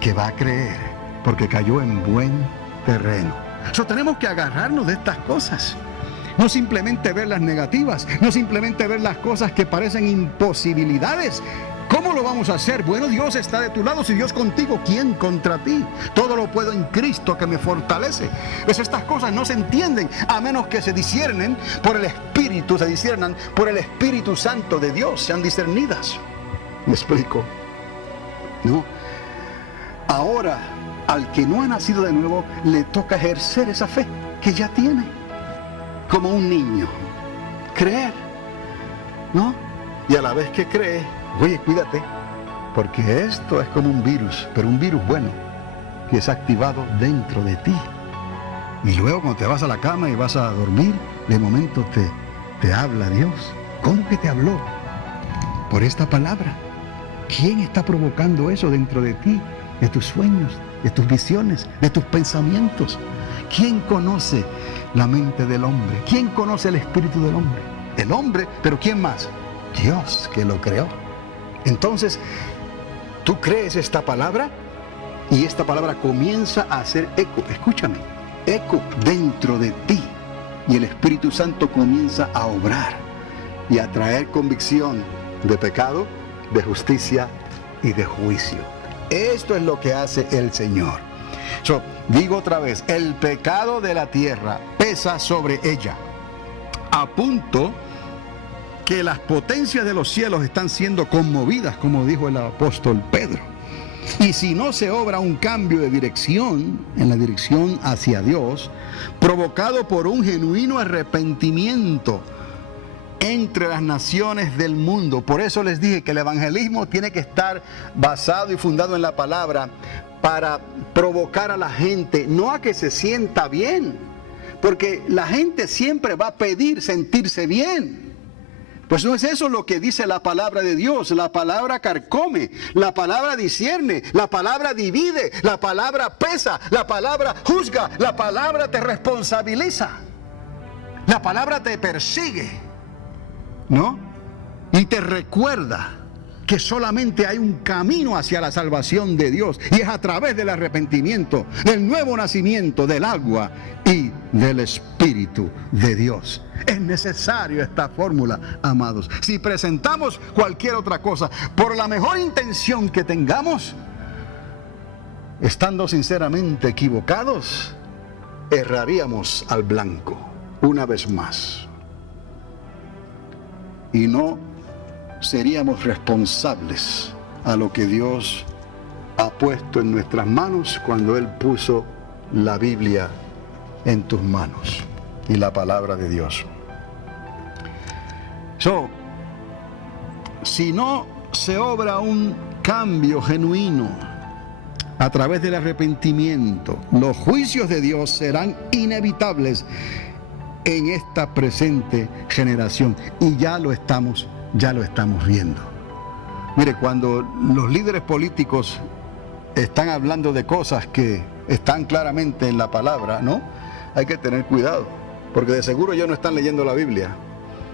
que va a creer, porque cayó en buen terreno. Tenemos que agarrarnos de estas cosas, no simplemente ver las negativas, no simplemente ver las cosas que parecen imposibilidades. ¿Cómo lo vamos a hacer? Bueno, Dios está de tu lado. Si Dios contigo, ¿quién contra ti? Todo lo puedo en Cristo que me fortalece. Pues estas cosas no se entienden a menos que se disciernen por el Espíritu, se disciernan por el Espíritu Santo de Dios, sean discernidas. ¿Me explico? ¿No? Ahora, al que no ha nacido de nuevo, le toca ejercer esa fe que ya tiene, como un niño. Creer, ¿no? Y a la vez que cree, oye, cuídate, porque esto es como un virus, pero un virus bueno, que es activado dentro de ti. Y luego cuando te vas a la cama y vas a dormir, de momento te habla Dios. ¿Cómo que te habló? Por esta palabra. ¿Quién está provocando eso dentro de ti? De tus sueños, de tus visiones, de tus pensamientos. ¿Quién conoce la mente del hombre? ¿Quién conoce el espíritu del hombre? El hombre, pero ¿quién más? Dios, que lo creó. Entonces, tú crees esta palabra y esta palabra comienza a hacer eco, escúchame, eco dentro de ti, y el Espíritu Santo comienza a obrar y a traer convicción de pecado, de justicia y de juicio. Esto es lo que hace el Señor. Digo otra vez, el pecado de la tierra pesa sobre ella, a punto que las potencias de los cielos están siendo conmovidas, como dijo el apóstol Pedro. Y si no se obra un cambio de dirección, en la dirección hacia Dios, provocado por un genuino arrepentimiento entre las naciones del mundo. Por eso les dije que el evangelismo tiene que estar basado y fundado en la palabra para provocar a la gente, no a que se sienta bien, porque la gente siempre va a pedir sentirse bien. Pues no es eso lo que dice la palabra de Dios. La palabra carcome, la palabra discierne, la palabra divide, la palabra pesa, la palabra juzga, la palabra te responsabiliza, la palabra te persigue, ¿no? Y te recuerda que solamente hay un camino hacia la salvación de Dios, y es a través del arrepentimiento, del nuevo nacimiento, del agua y del Espíritu de Dios. Es necesario esta fórmula, amados. Si presentamos cualquier otra cosa, por la mejor intención que tengamos, estando sinceramente equivocados, erraríamos al blanco una vez más. Y no seríamos responsables a lo que Dios ha puesto en nuestras manos cuando Él puso la Biblia en tus manos y la palabra de Dios. Si no se obra un cambio genuino a través del arrepentimiento, los juicios de Dios serán inevitables en esta presente generación, y ya lo estamos viendo. Mire, cuando los líderes políticos están hablando de cosas que están claramente en la palabra, ¿no? Hay que tener cuidado, porque de seguro ellos no están leyendo la Biblia.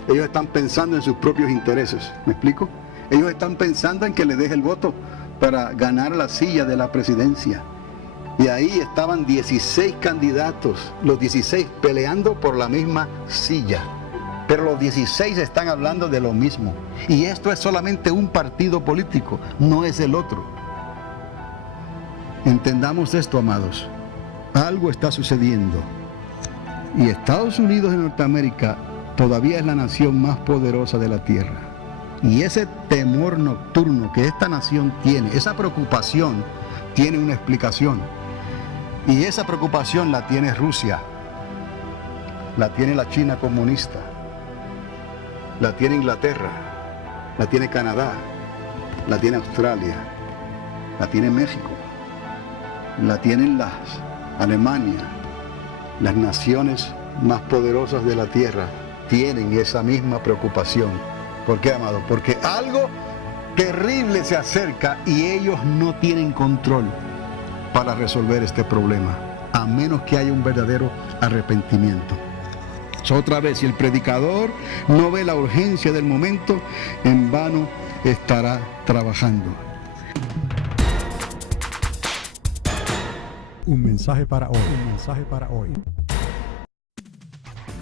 Ellos están pensando en sus propios intereses. ¿Me explico? Ellos están pensando en que le deje el voto para ganar la silla de la presidencia. Y ahí estaban 16 candidatos, los 16 peleando por la misma silla. Pero los 16 están hablando de lo mismo. Y esto es solamente un partido político, no es el otro. Entendamos esto, amados. Algo está sucediendo. Y Estados Unidos de Norteamérica todavía es la nación más poderosa de la tierra. Y ese temor nocturno que esta nación tiene, esa preocupación, tiene una explicación. Y esa preocupación la tiene Rusia, la tiene la China comunista, la tiene Inglaterra, la tiene Canadá, la tiene Australia, la tiene México, la tienen las Alemania. Las naciones más poderosas de la tierra tienen esa misma preocupación. ¿Por qué, amado? Porque algo terrible se acerca y ellos no tienen control para resolver este problema, a menos que haya un verdadero arrepentimiento. Otra vez, si el predicador no ve la urgencia del momento, en vano estará trabajando. Un mensaje para hoy.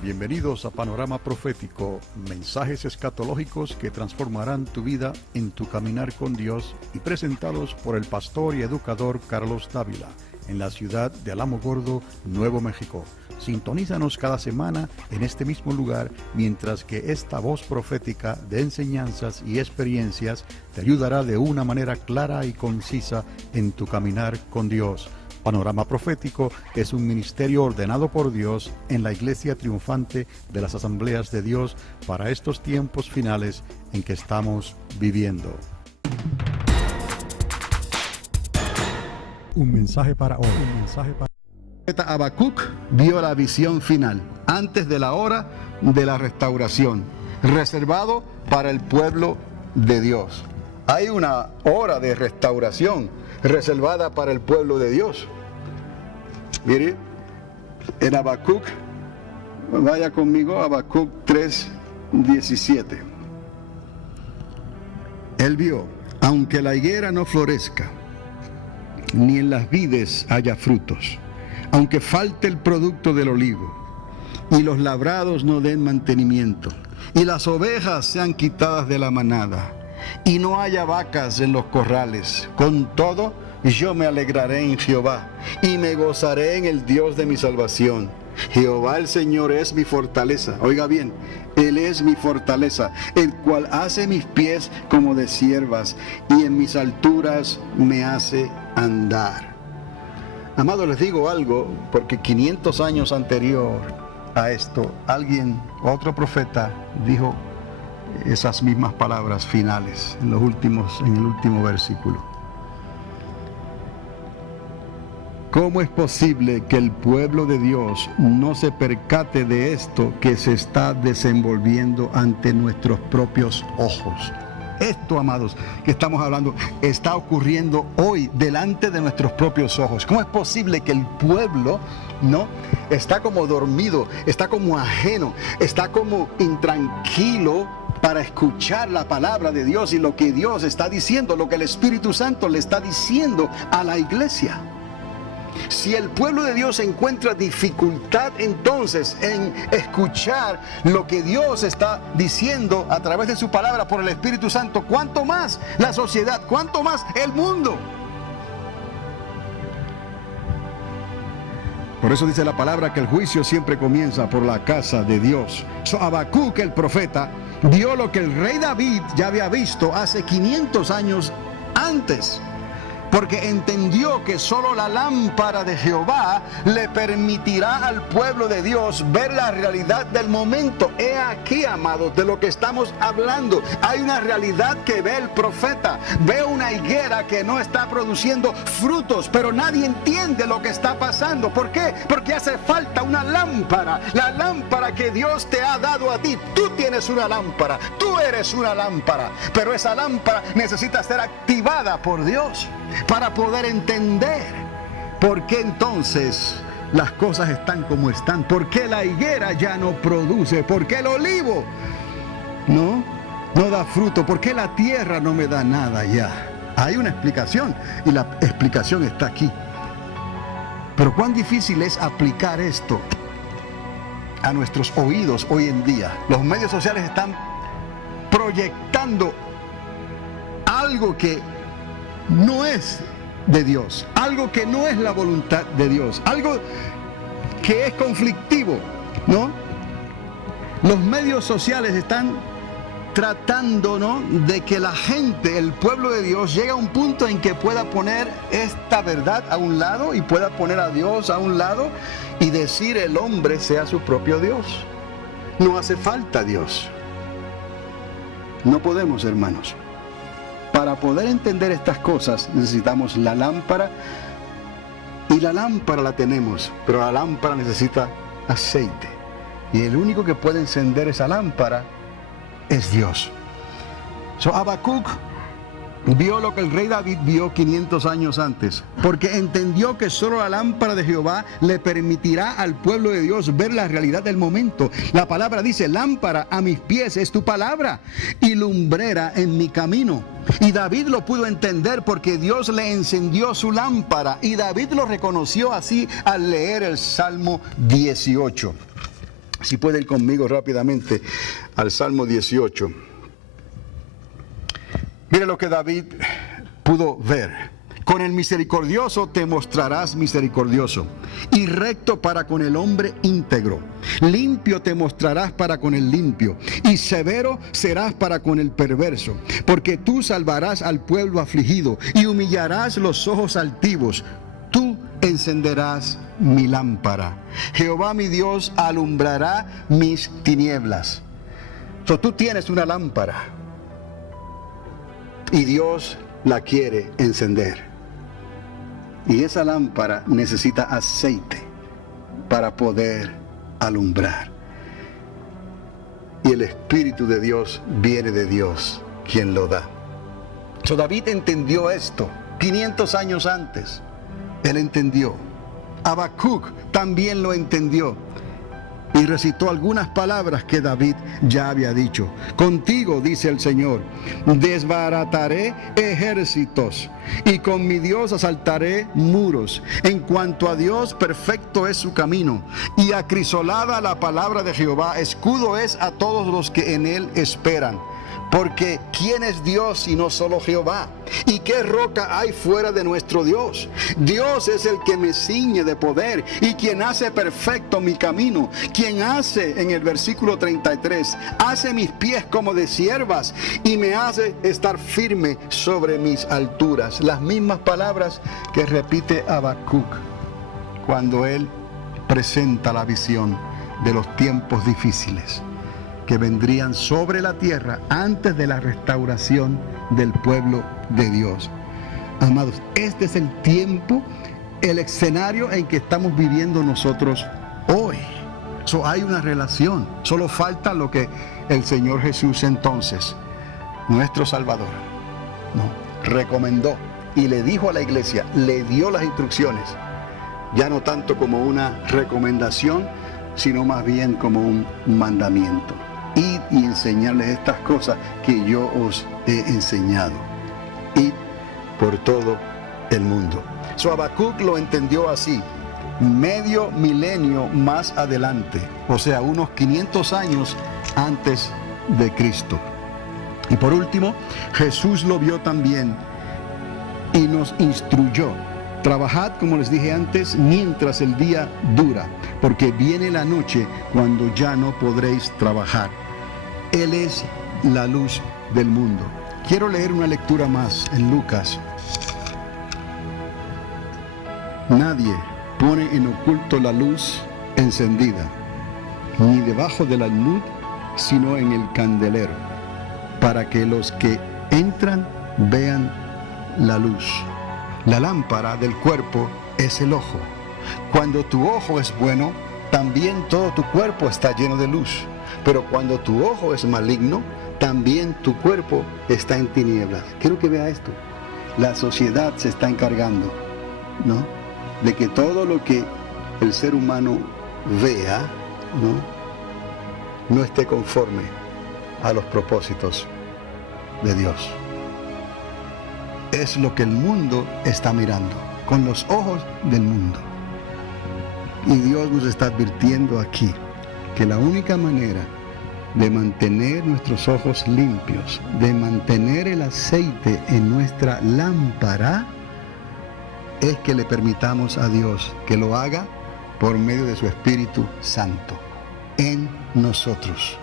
Bienvenidos a Panorama Profético, mensajes escatológicos que transformarán tu vida en tu caminar con Dios, y presentados por el pastor y educador Carlos Dávila, en la ciudad de Alamogordo, Nuevo México. Sintonízanos cada semana en este mismo lugar, mientras que esta voz profética de enseñanzas y experiencias te ayudará de una manera clara y concisa en tu caminar con Dios. Panorama Profético es un ministerio ordenado por Dios en la Iglesia Triunfante de las Asambleas de Dios para estos tiempos finales en que estamos viviendo. Un mensaje para hoy. El profeta Habacuc vio la visión final, antes de la hora de la restauración, reservado para el pueblo de Dios. Hay una hora de restauración reservada para el pueblo de Dios. Mire, en Habacuc, vaya conmigo, Habacuc 3:17. Él vio, aunque la higuera no florezca, ni en las vides haya frutos, aunque falte el producto del olivo, y los labrados no den mantenimiento, y las ovejas sean quitadas de la manada, y no haya vacas en los corrales, con todo yo me alegraré en Jehová, y me gozaré en el Dios de mi salvación. Jehová el Señor es mi fortaleza. Oiga bien, Él es mi fortaleza, el cual hace mis pies como de ciervas, y en mis alturas me hace andar. Amados, les digo algo, porque 500 años anterior a esto, otro profeta, dijo esas mismas palabras finales en el último versículo. ¿Cómo es posible que el pueblo de Dios no se percate de esto que se está desenvolviendo ante nuestros propios ojos? Esto, amados, que estamos hablando, está ocurriendo hoy delante de nuestros propios ojos. ¿Cómo es posible que el pueblo no está como dormido, está como ajeno, está como intranquilo para escuchar la palabra de Dios y lo que Dios está diciendo, lo que el Espíritu Santo le está diciendo a la iglesia? Si el pueblo de Dios encuentra dificultad entonces en escuchar lo que Dios está diciendo a través de su palabra por el Espíritu Santo, ¿cuánto más la sociedad? ¿Cuánto más el mundo? Por eso dice la palabra que el juicio siempre comienza por la casa de Dios. Habacuc, el profeta, vio lo que el rey David ya había visto hace 500 años antes. Porque entendió que solo la lámpara de Jehová le permitirá al pueblo de Dios ver la realidad del momento. He aquí, amados, de lo que estamos hablando. Hay una realidad que ve el profeta. Ve una higuera que no está produciendo frutos, pero nadie entiende lo que está pasando. ¿Por qué? Porque hace falta una lámpara. La lámpara que Dios te ha dado a ti. Tú tienes una lámpara. Tú eres una lámpara. Pero esa lámpara necesita ser activada por Dios para poder entender por qué entonces las cosas están como están, por qué la higuera ya no produce, por qué el olivo no da fruto, por qué la tierra no me da nada ya. Hay una explicación y la explicación está aquí. Pero cuán difícil es aplicar esto a nuestros oídos hoy en día. Los medios sociales están proyectando algo que no es de Dios, algo que no es la voluntad de Dios, algo que es conflictivo, ¿no? Los medios sociales están tratando, ¿no?, de que la gente, el pueblo de Dios, llegue a un punto en que pueda poner esta verdad a un lado y pueda poner a Dios a un lado y decir el hombre sea su propio Dios. No hace falta Dios. No podemos, hermanos. Para poder entender estas cosas necesitamos la lámpara, y la lámpara la tenemos, pero la lámpara necesita aceite, y el único que puede encender esa lámpara es Dios. Habacuc vio lo que el rey David vio 500 años antes, porque entendió que solo la lámpara de Jehová le permitirá al pueblo de Dios ver la realidad del momento. La palabra dice: lámpara a mis pies es tu palabra y lumbrera en mi camino. Y David lo pudo entender porque Dios le encendió su lámpara, y David lo reconoció así al leer el Salmo 18. Si puede ir conmigo rápidamente al Salmo 18. Mire lo que David pudo ver. Con el misericordioso te mostrarás misericordioso, y recto para con el hombre íntegro. Limpio te mostrarás para con el limpio, y severo serás para con el perverso. Porque tú salvarás al pueblo afligido, y humillarás los ojos altivos. Tú encenderás mi lámpara. Jehová mi Dios alumbrará mis tinieblas. Tú tienes una lámpara, y Dios la quiere encender. Y esa lámpara necesita aceite para poder alumbrar. Y el Espíritu de Dios viene de Dios, quien lo da. David entendió esto 500 años antes. Él entendió. Habacuc también lo entendió. Y recitó algunas palabras que David ya había dicho. Contigo, dice el Señor, desbarataré ejércitos, y con mi Dios asaltaré muros. En cuanto a Dios, perfecto es su camino, y acrisolada la palabra de Jehová, escudo es a todos los que en él esperan. Porque ¿quién es Dios sino solo Jehová? ¿Y qué roca hay fuera de nuestro Dios? Dios es el que me ciñe de poder y quien hace perfecto mi camino. Quien hace, en el versículo 33, hace mis pies como de ciervas y me hace estar firme sobre mis alturas. Las mismas palabras que repite Habacuc cuando él presenta la visión de los tiempos difíciles. que vendrían sobre la tierra antes de la restauración del pueblo de Dios. Amados, este es el tiempo, el escenario en que estamos viviendo nosotros hoy. Hay una relación. Solo falta lo que el Señor Jesús entonces, nuestro Salvador, recomendó y le dijo a la iglesia, le dio las instrucciones, ya no tanto como una recomendación, sino más bien como un mandamiento. Id y enseñarles estas cosas que yo os he enseñado. Id por todo el mundo. Habacuc lo entendió así, medio milenio más adelante, o sea, unos 500 años antes de Cristo. Y por último, Jesús lo vio también y nos instruyó. Trabajad, como les dije antes, mientras el día dura, porque viene la noche cuando ya no podréis trabajar. Él es la luz del mundo. Quiero leer una lectura más en Lucas. Nadie pone en oculto la luz encendida, ni debajo del almud, sino en el candelero, para que los que entran vean la luz. La lámpara del cuerpo es el ojo. Cuando tu ojo es bueno, también todo tu cuerpo está lleno de luz. Pero cuando tu ojo es maligno, también tu cuerpo está en tinieblas. Quiero que vea esto. La sociedad se está encargando, de que todo lo que el ser humano vea, no esté conforme a los propósitos de Dios. Es lo que el mundo está mirando, con los ojos del mundo. Y Dios nos está advirtiendo aquí que la única manera de mantener nuestros ojos limpios, de mantener el aceite en nuestra lámpara, es que le permitamos a Dios que lo haga por medio de su Espíritu Santo en nosotros.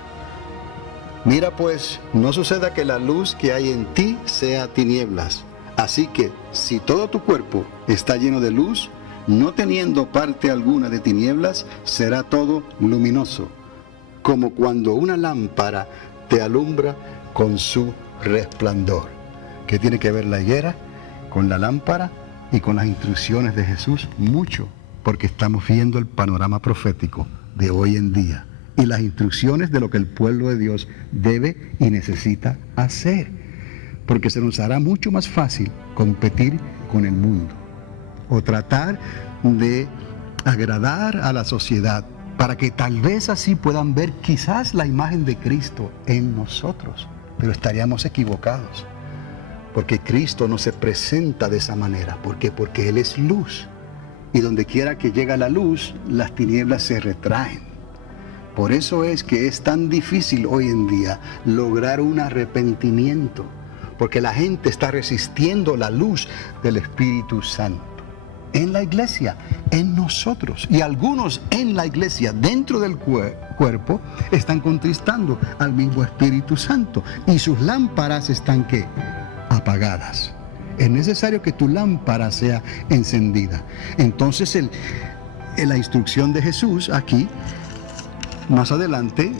Mira pues, no suceda que la luz que hay en ti sea tinieblas. Así que, si todo tu cuerpo está lleno de luz, no teniendo parte alguna de tinieblas, será todo luminoso, como cuando una lámpara te alumbra con su resplandor. ¿Qué tiene que ver la higuera con la lámpara y con las instrucciones de Jesús? Mucho, porque estamos viendo el panorama profético de hoy en día y las instrucciones de lo que el pueblo de Dios debe y necesita hacer. Porque se nos hará mucho más fácil competir con el mundo o tratar de agradar a la sociedad para que tal vez así puedan ver quizás la imagen de Cristo en nosotros. Pero estaríamos equivocados, porque Cristo no se presenta de esa manera. ¿Por qué? Porque Él es luz, y donde quiera que llega la luz, las tinieblas se retraen. Por eso es que es tan difícil hoy en día lograr un arrepentimiento, porque la gente está resistiendo la luz del Espíritu Santo. En la iglesia, en nosotros. Y algunos en la iglesia, dentro del cuerpo, están contristando al mismo Espíritu Santo. Y sus lámparas están, ¿qué? Apagadas. Es necesario que tu lámpara sea encendida. Entonces, la instrucción de Jesús aquí, más adelante,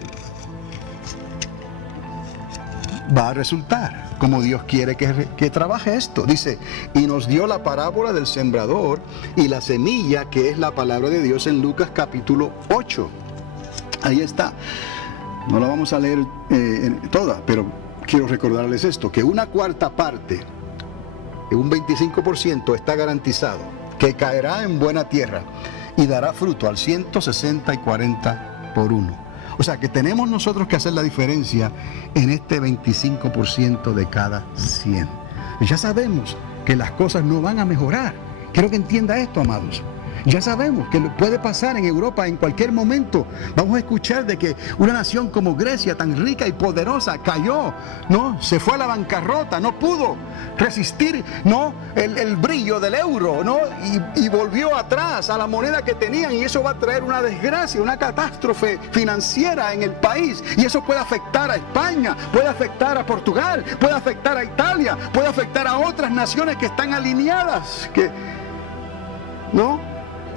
va a resultar como Dios quiere que trabaje esto. Dice, y nos dio la parábola del sembrador y la semilla, que es la palabra de Dios, en Lucas capítulo 8. Ahí está. No la vamos a leer toda, pero quiero recordarles esto, que una cuarta parte, un 25% está garantizado, que caerá en buena tierra y dará fruto al 160 y 40 por uno. O sea que tenemos nosotros que hacer la diferencia en este 25% de cada 100. Ya sabemos que las cosas no van a mejorar. Quiero que entienda esto, amados. Ya sabemos que puede pasar en Europa en cualquier momento. Vamos a escuchar de que una nación como Grecia, tan rica y poderosa, cayó, se fue a la bancarrota, no pudo resistir, el brillo del euro, y volvió atrás a la moneda que tenían, y eso va a traer una desgracia, una catástrofe financiera en el país, y eso puede afectar a España, puede afectar a Portugal, puede afectar a Italia, puede afectar a otras naciones que están alineadas,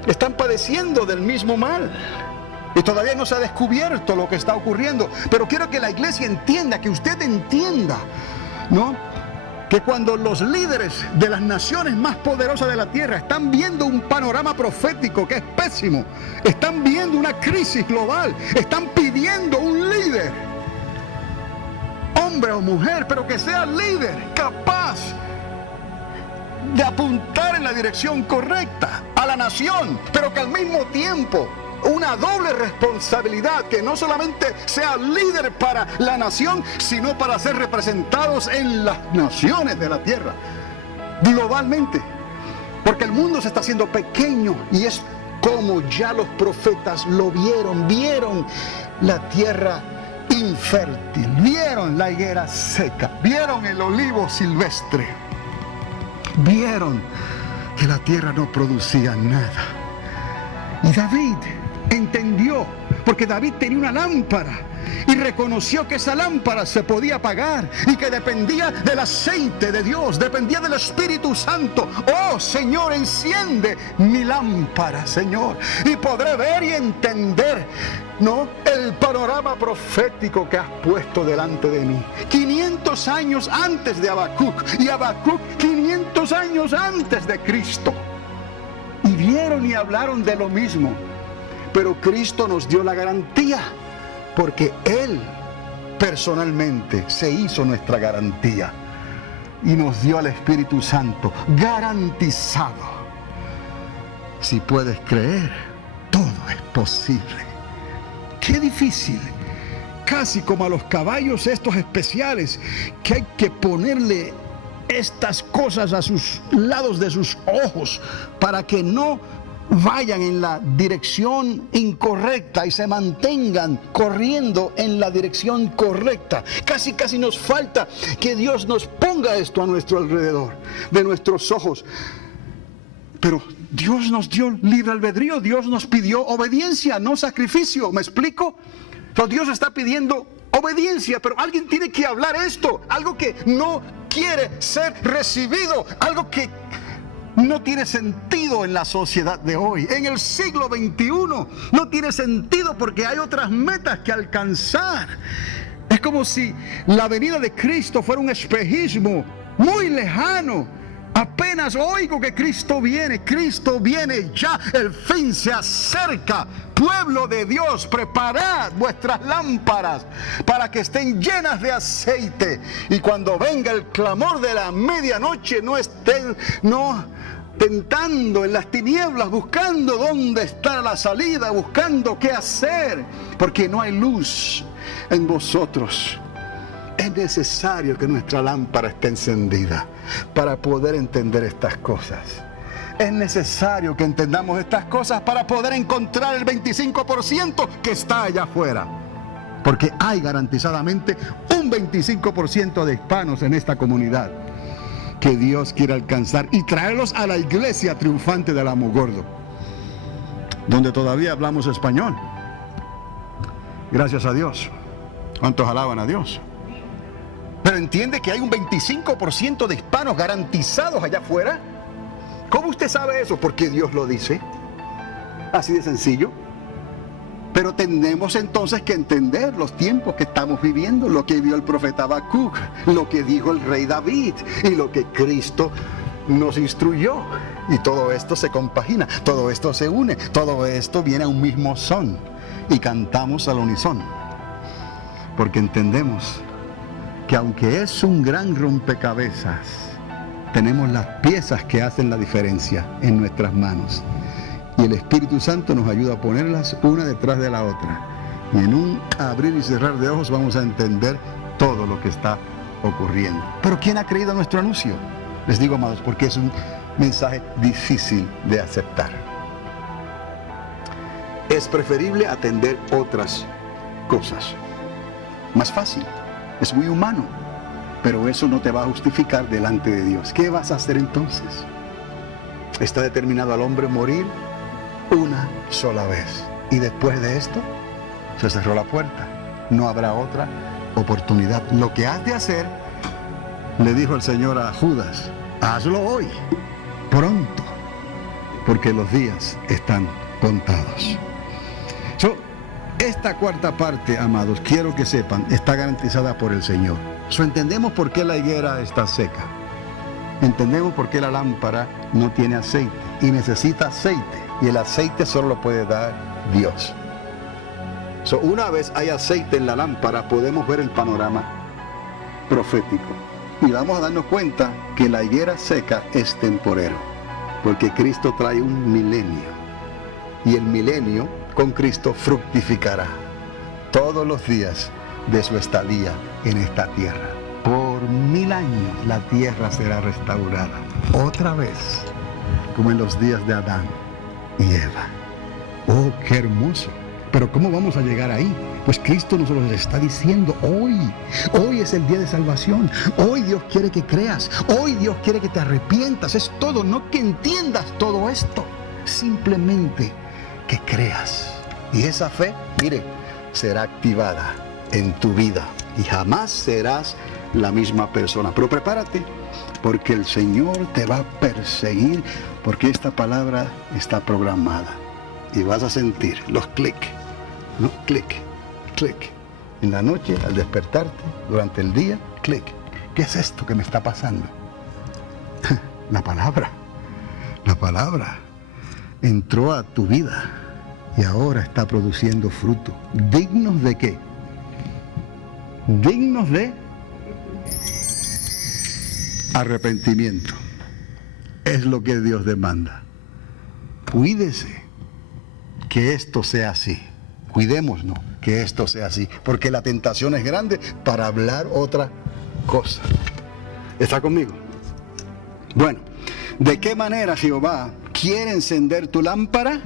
están padeciendo del mismo mal. Y todavía no se ha descubierto lo que está ocurriendo. Pero quiero que la iglesia entienda, que usted entienda, ¿no?, que cuando los líderes de las naciones más poderosas de la tierra están viendo un panorama profético que es pésimo, están viendo una crisis global, están pidiendo un líder, hombre o mujer, pero que sea líder, capaz de apuntar en la dirección correcta a la nación, pero que al mismo tiempo una doble responsabilidad, que no solamente sea líder para la nación, sino para ser representados en las naciones de la tierra, globalmente, porque el mundo se está haciendo pequeño y es como ya los profetas lo vieron la tierra infértil, vieron la higuera seca, vieron el olivo silvestre, vieron que la tierra no producía nada. Y David entendió, porque David tenía una lámpara y reconoció que esa lámpara se podía apagar y que dependía del aceite de Dios, dependía del Espíritu Santo. Oh Señor, enciende mi lámpara, Señor, y podré ver y entender, ¿no?, el panorama profético que has puesto delante de mí. 500 años antes de Habacuc, y Habacuc 500 años antes de Cristo. Y vieron y hablaron de lo mismo. Pero Cristo nos dio la garantía, porque Él personalmente se hizo nuestra garantía y nos dio al Espíritu Santo garantizado. Si puedes creer, todo es posible. Qué difícil, casi como a los caballos estos especiales, que hay que ponerle estas cosas a sus lados de sus ojos para que no vayan en la dirección incorrecta y se mantengan corriendo en la dirección correcta. Casi nos falta que Dios nos ponga esto a nuestro alrededor, de nuestros ojos. Pero Dios nos dio libre albedrío, Dios nos pidió obediencia, no sacrificio. ¿Me explico? Entonces Dios está pidiendo obediencia, pero alguien tiene que hablar esto, algo que no quiere ser recibido, algo que no tiene sentido en la sociedad de hoy. En el siglo XXI no tiene sentido porque hay otras metas que alcanzar. Es como si la venida de Cristo fuera un espejismo muy lejano. Apenas oigo que Cristo viene ya, el fin se acerca. Pueblo de Dios, preparad vuestras lámparas para que estén llenas de aceite, y cuando venga el clamor de la medianoche no estén tentando en las tinieblas, buscando dónde está la salida, buscando qué hacer, porque no hay luz en vosotros. Es necesario que nuestra lámpara esté encendida para poder entender estas cosas. Es necesario que entendamos estas cosas para poder encontrar el 25% que está allá afuera. Porque hay garantizadamente un 25% de hispanos en esta comunidad que Dios quiere alcanzar y traerlos a la iglesia triunfante del Alamogordo, donde todavía hablamos español. Gracias a Dios. ¿Cuántos alaban a Dios? Pero entiende que hay un 25% de hispanos garantizados allá afuera. ¿Cómo usted sabe eso? Porque Dios lo dice. Así de sencillo. Pero tenemos entonces que entender los tiempos que estamos viviendo, lo que vio el profeta Habacuc, lo que dijo el rey David y lo que Cristo nos instruyó. Y todo esto se compagina, todo esto se une, todo esto viene a un mismo son y cantamos al unísono. Porque entendemos que aunque es un gran rompecabezas, tenemos las piezas que hacen la diferencia en nuestras manos. Y el Espíritu Santo nos ayuda a ponerlas una detrás de la otra. Y en un abrir y cerrar de ojos vamos a entender todo lo que está ocurriendo. Pero ¿quién ha creído nuestro anuncio? Les digo, amados, porque es un mensaje difícil de aceptar. Es preferible atender otras cosas. Más fácil. Es muy humano. Pero eso no te va a justificar delante de Dios. ¿Qué vas a hacer entonces? Está determinado al hombre morir una sola vez. Y después de esto, se cerró la puerta. No habrá otra oportunidad. Lo que has de hacer, le dijo el Señor a Judas, hazlo hoy, pronto, porque los días están contados. Esta cuarta parte, amados, quiero que sepan, está garantizada por el Señor. Entendemos por qué la higuera está seca. Entendemos por qué la lámpara no tiene aceite y necesita aceite. Y el aceite solo lo puede dar Dios. Una vez hay aceite en la lámpara, podemos ver el panorama profético. Y vamos a darnos cuenta que la higuera seca es temporero. Porque Cristo trae un milenio. Y el milenio con Cristo fructificará todos los días de su estadía en esta tierra. Por 1000 años la tierra será restaurada. Otra vez, como en los días de Adán y Eva. ¡Oh, qué hermoso! Pero ¿cómo vamos a llegar ahí? Pues Cristo nos lo está diciendo hoy es el día de salvación. Hoy Dios quiere que creas. Hoy Dios quiere que te arrepientas. Es todo, no que entiendas todo esto. Simplemente que creas. Y esa fe, mire, será activada en tu vida. Y jamás serás la misma persona. Pero prepárate, porque el Señor te va a perseguir, porque esta palabra está programada. Y vas a sentir los clics, ¿no? Clic, clic. En la noche, al despertarte, durante el día, clic. ¿Qué es esto que me está pasando? La palabra entró a tu vida y ahora está produciendo fruto. ¿Dignos de qué? Dignos de arrepentimiento. Es lo que Dios demanda. Cuídese que esto sea así. Cuidémonos que esto sea así, porque la tentación es grande para hablar otra cosa. ¿Está conmigo? Bueno, ¿de qué manera Jehová quiere encender tu lámpara?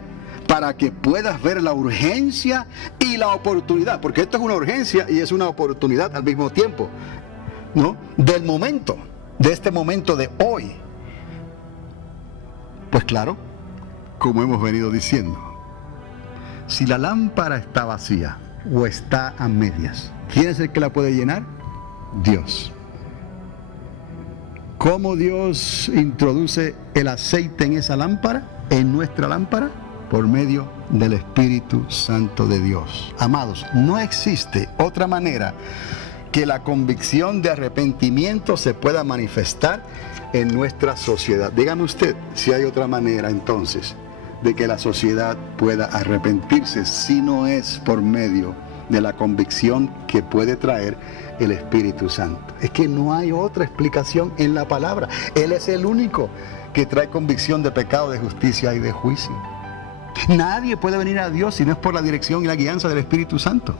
Para que puedas ver la urgencia y la oportunidad, porque esto es una urgencia y es una oportunidad al mismo tiempo, ¿no? Del momento, de este momento de hoy. Pues claro, como hemos venido diciendo, si la lámpara está vacía o está a medias, ¿quién es el que la puede llenar? Dios. ¿Cómo Dios introduce el aceite en esa lámpara, en nuestra lámpara? Por medio del Espíritu Santo de Dios. Amados, no existe otra manera que la convicción de arrepentimiento se pueda manifestar en nuestra sociedad. Dígame usted si hay otra manera entonces de que la sociedad pueda arrepentirse, si no es por medio de la convicción que puede traer el Espíritu Santo. Es que no hay otra explicación en la palabra. Él es el único que trae convicción de pecado, de justicia y de juicio. Nadie puede venir a Dios si no es por la dirección y la guianza del Espíritu Santo.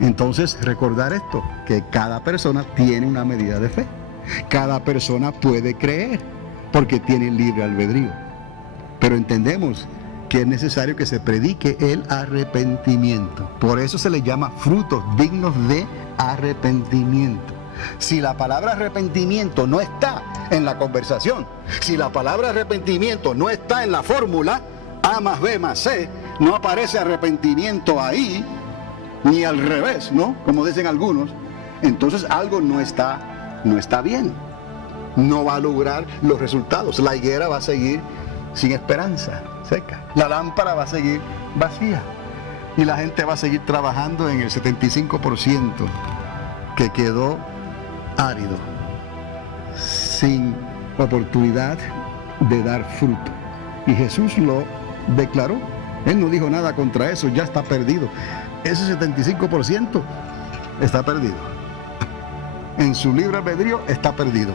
Entonces, recordar esto, que cada persona tiene una medida de fe. Cada persona puede creer, porque tiene libre albedrío. Pero entendemos que es necesario que se predique el arrepentimiento. Por eso se le llama frutos dignos de arrepentimiento. Si la palabra arrepentimiento no está en la conversación, si la palabra arrepentimiento no está en la fórmula, A más B más C, no aparece arrepentimiento ahí, ni al revés, ¿no? Como dicen algunos, entonces algo no está bien. No va a lograr los resultados. La higuera va a seguir sin esperanza, seca. La lámpara va a seguir vacía. Y la gente va a seguir trabajando en el 75% que quedó árido, sin oportunidad de dar fruto. Y Jesús lo declaró. Él no dijo nada contra eso, ya está perdido. Ese 75% está perdido. En su libre albedrío está perdido.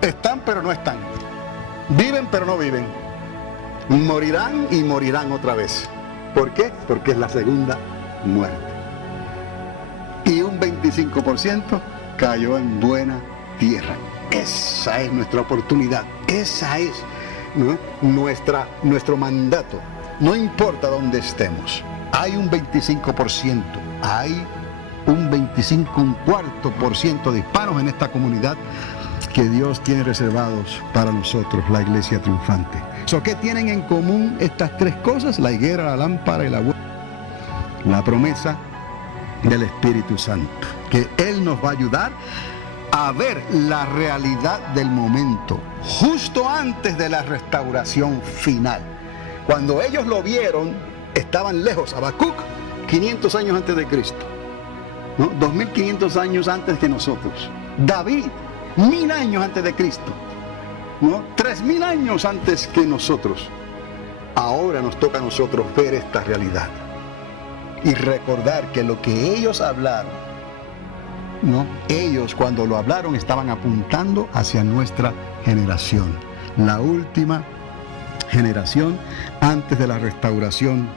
Están pero no están. Viven pero no viven. Morirán y morirán otra vez. ¿Por qué? Porque es la segunda muerte. Y un 25% cayó en buena tierra. Esa es nuestra oportunidad. Esa es, ¿no?, nuestro mandato. No importa dónde estemos. Hay un 25%. Hay un 25, un cuarto por ciento de hispanos en esta comunidad que Dios tiene reservados para nosotros, la iglesia triunfante. ¿Qué tienen en común estas tres cosas? La higuera, la lámpara y la huerta. La promesa del Espíritu Santo, que Él nos va a ayudar a ver la realidad del momento, justo antes de la restauración final. Cuando ellos lo vieron, estaban lejos. Habacuc 500 años antes de Cristo, ¿no? 2500 años antes que nosotros. David, 1000 años antes de Cristo, ¿no? 3000 años antes que nosotros. Ahora nos toca a nosotros ver esta realidad y recordar que lo que ellos hablaron, ¿no? Ellos cuando lo hablaron estaban apuntando hacia nuestra generación, la última generación antes de la restauración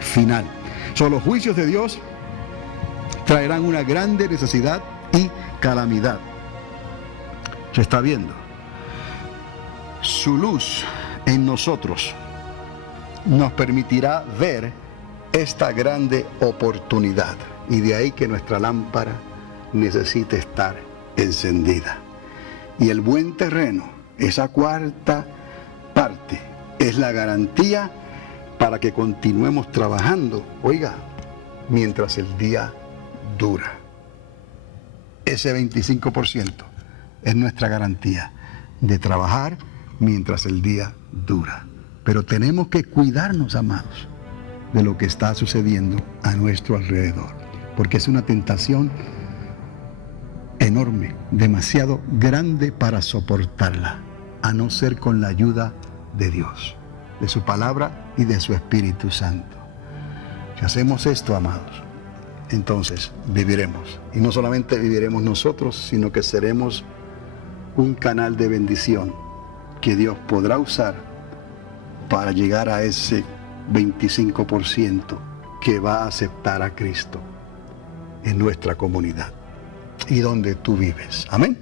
final. Los juicios de Dios traerán una grande necesidad y calamidad. Se está viendo. Su luz en nosotros nos permitirá ver esta grande oportunidad, y de ahí que nuestra lámpara necesite estar encendida. Y el buen terreno, esa cuarta parte, es la garantía para que continuemos trabajando, oiga, mientras el día dura. Ese 25% es nuestra garantía de trabajar mientras el día dura. Pero tenemos que cuidarnos, amados, de lo que está sucediendo a nuestro alrededor, porque es una tentación enorme, demasiado grande para soportarla, a no ser con la ayuda de Dios, de su palabra y de su Espíritu Santo. Si hacemos esto, amados, entonces viviremos. Y no solamente viviremos nosotros, sino que seremos un canal de bendición que Dios podrá usar para llegar a ese 25% que va a aceptar a Cristo en nuestra comunidad y donde tú vives. Amén.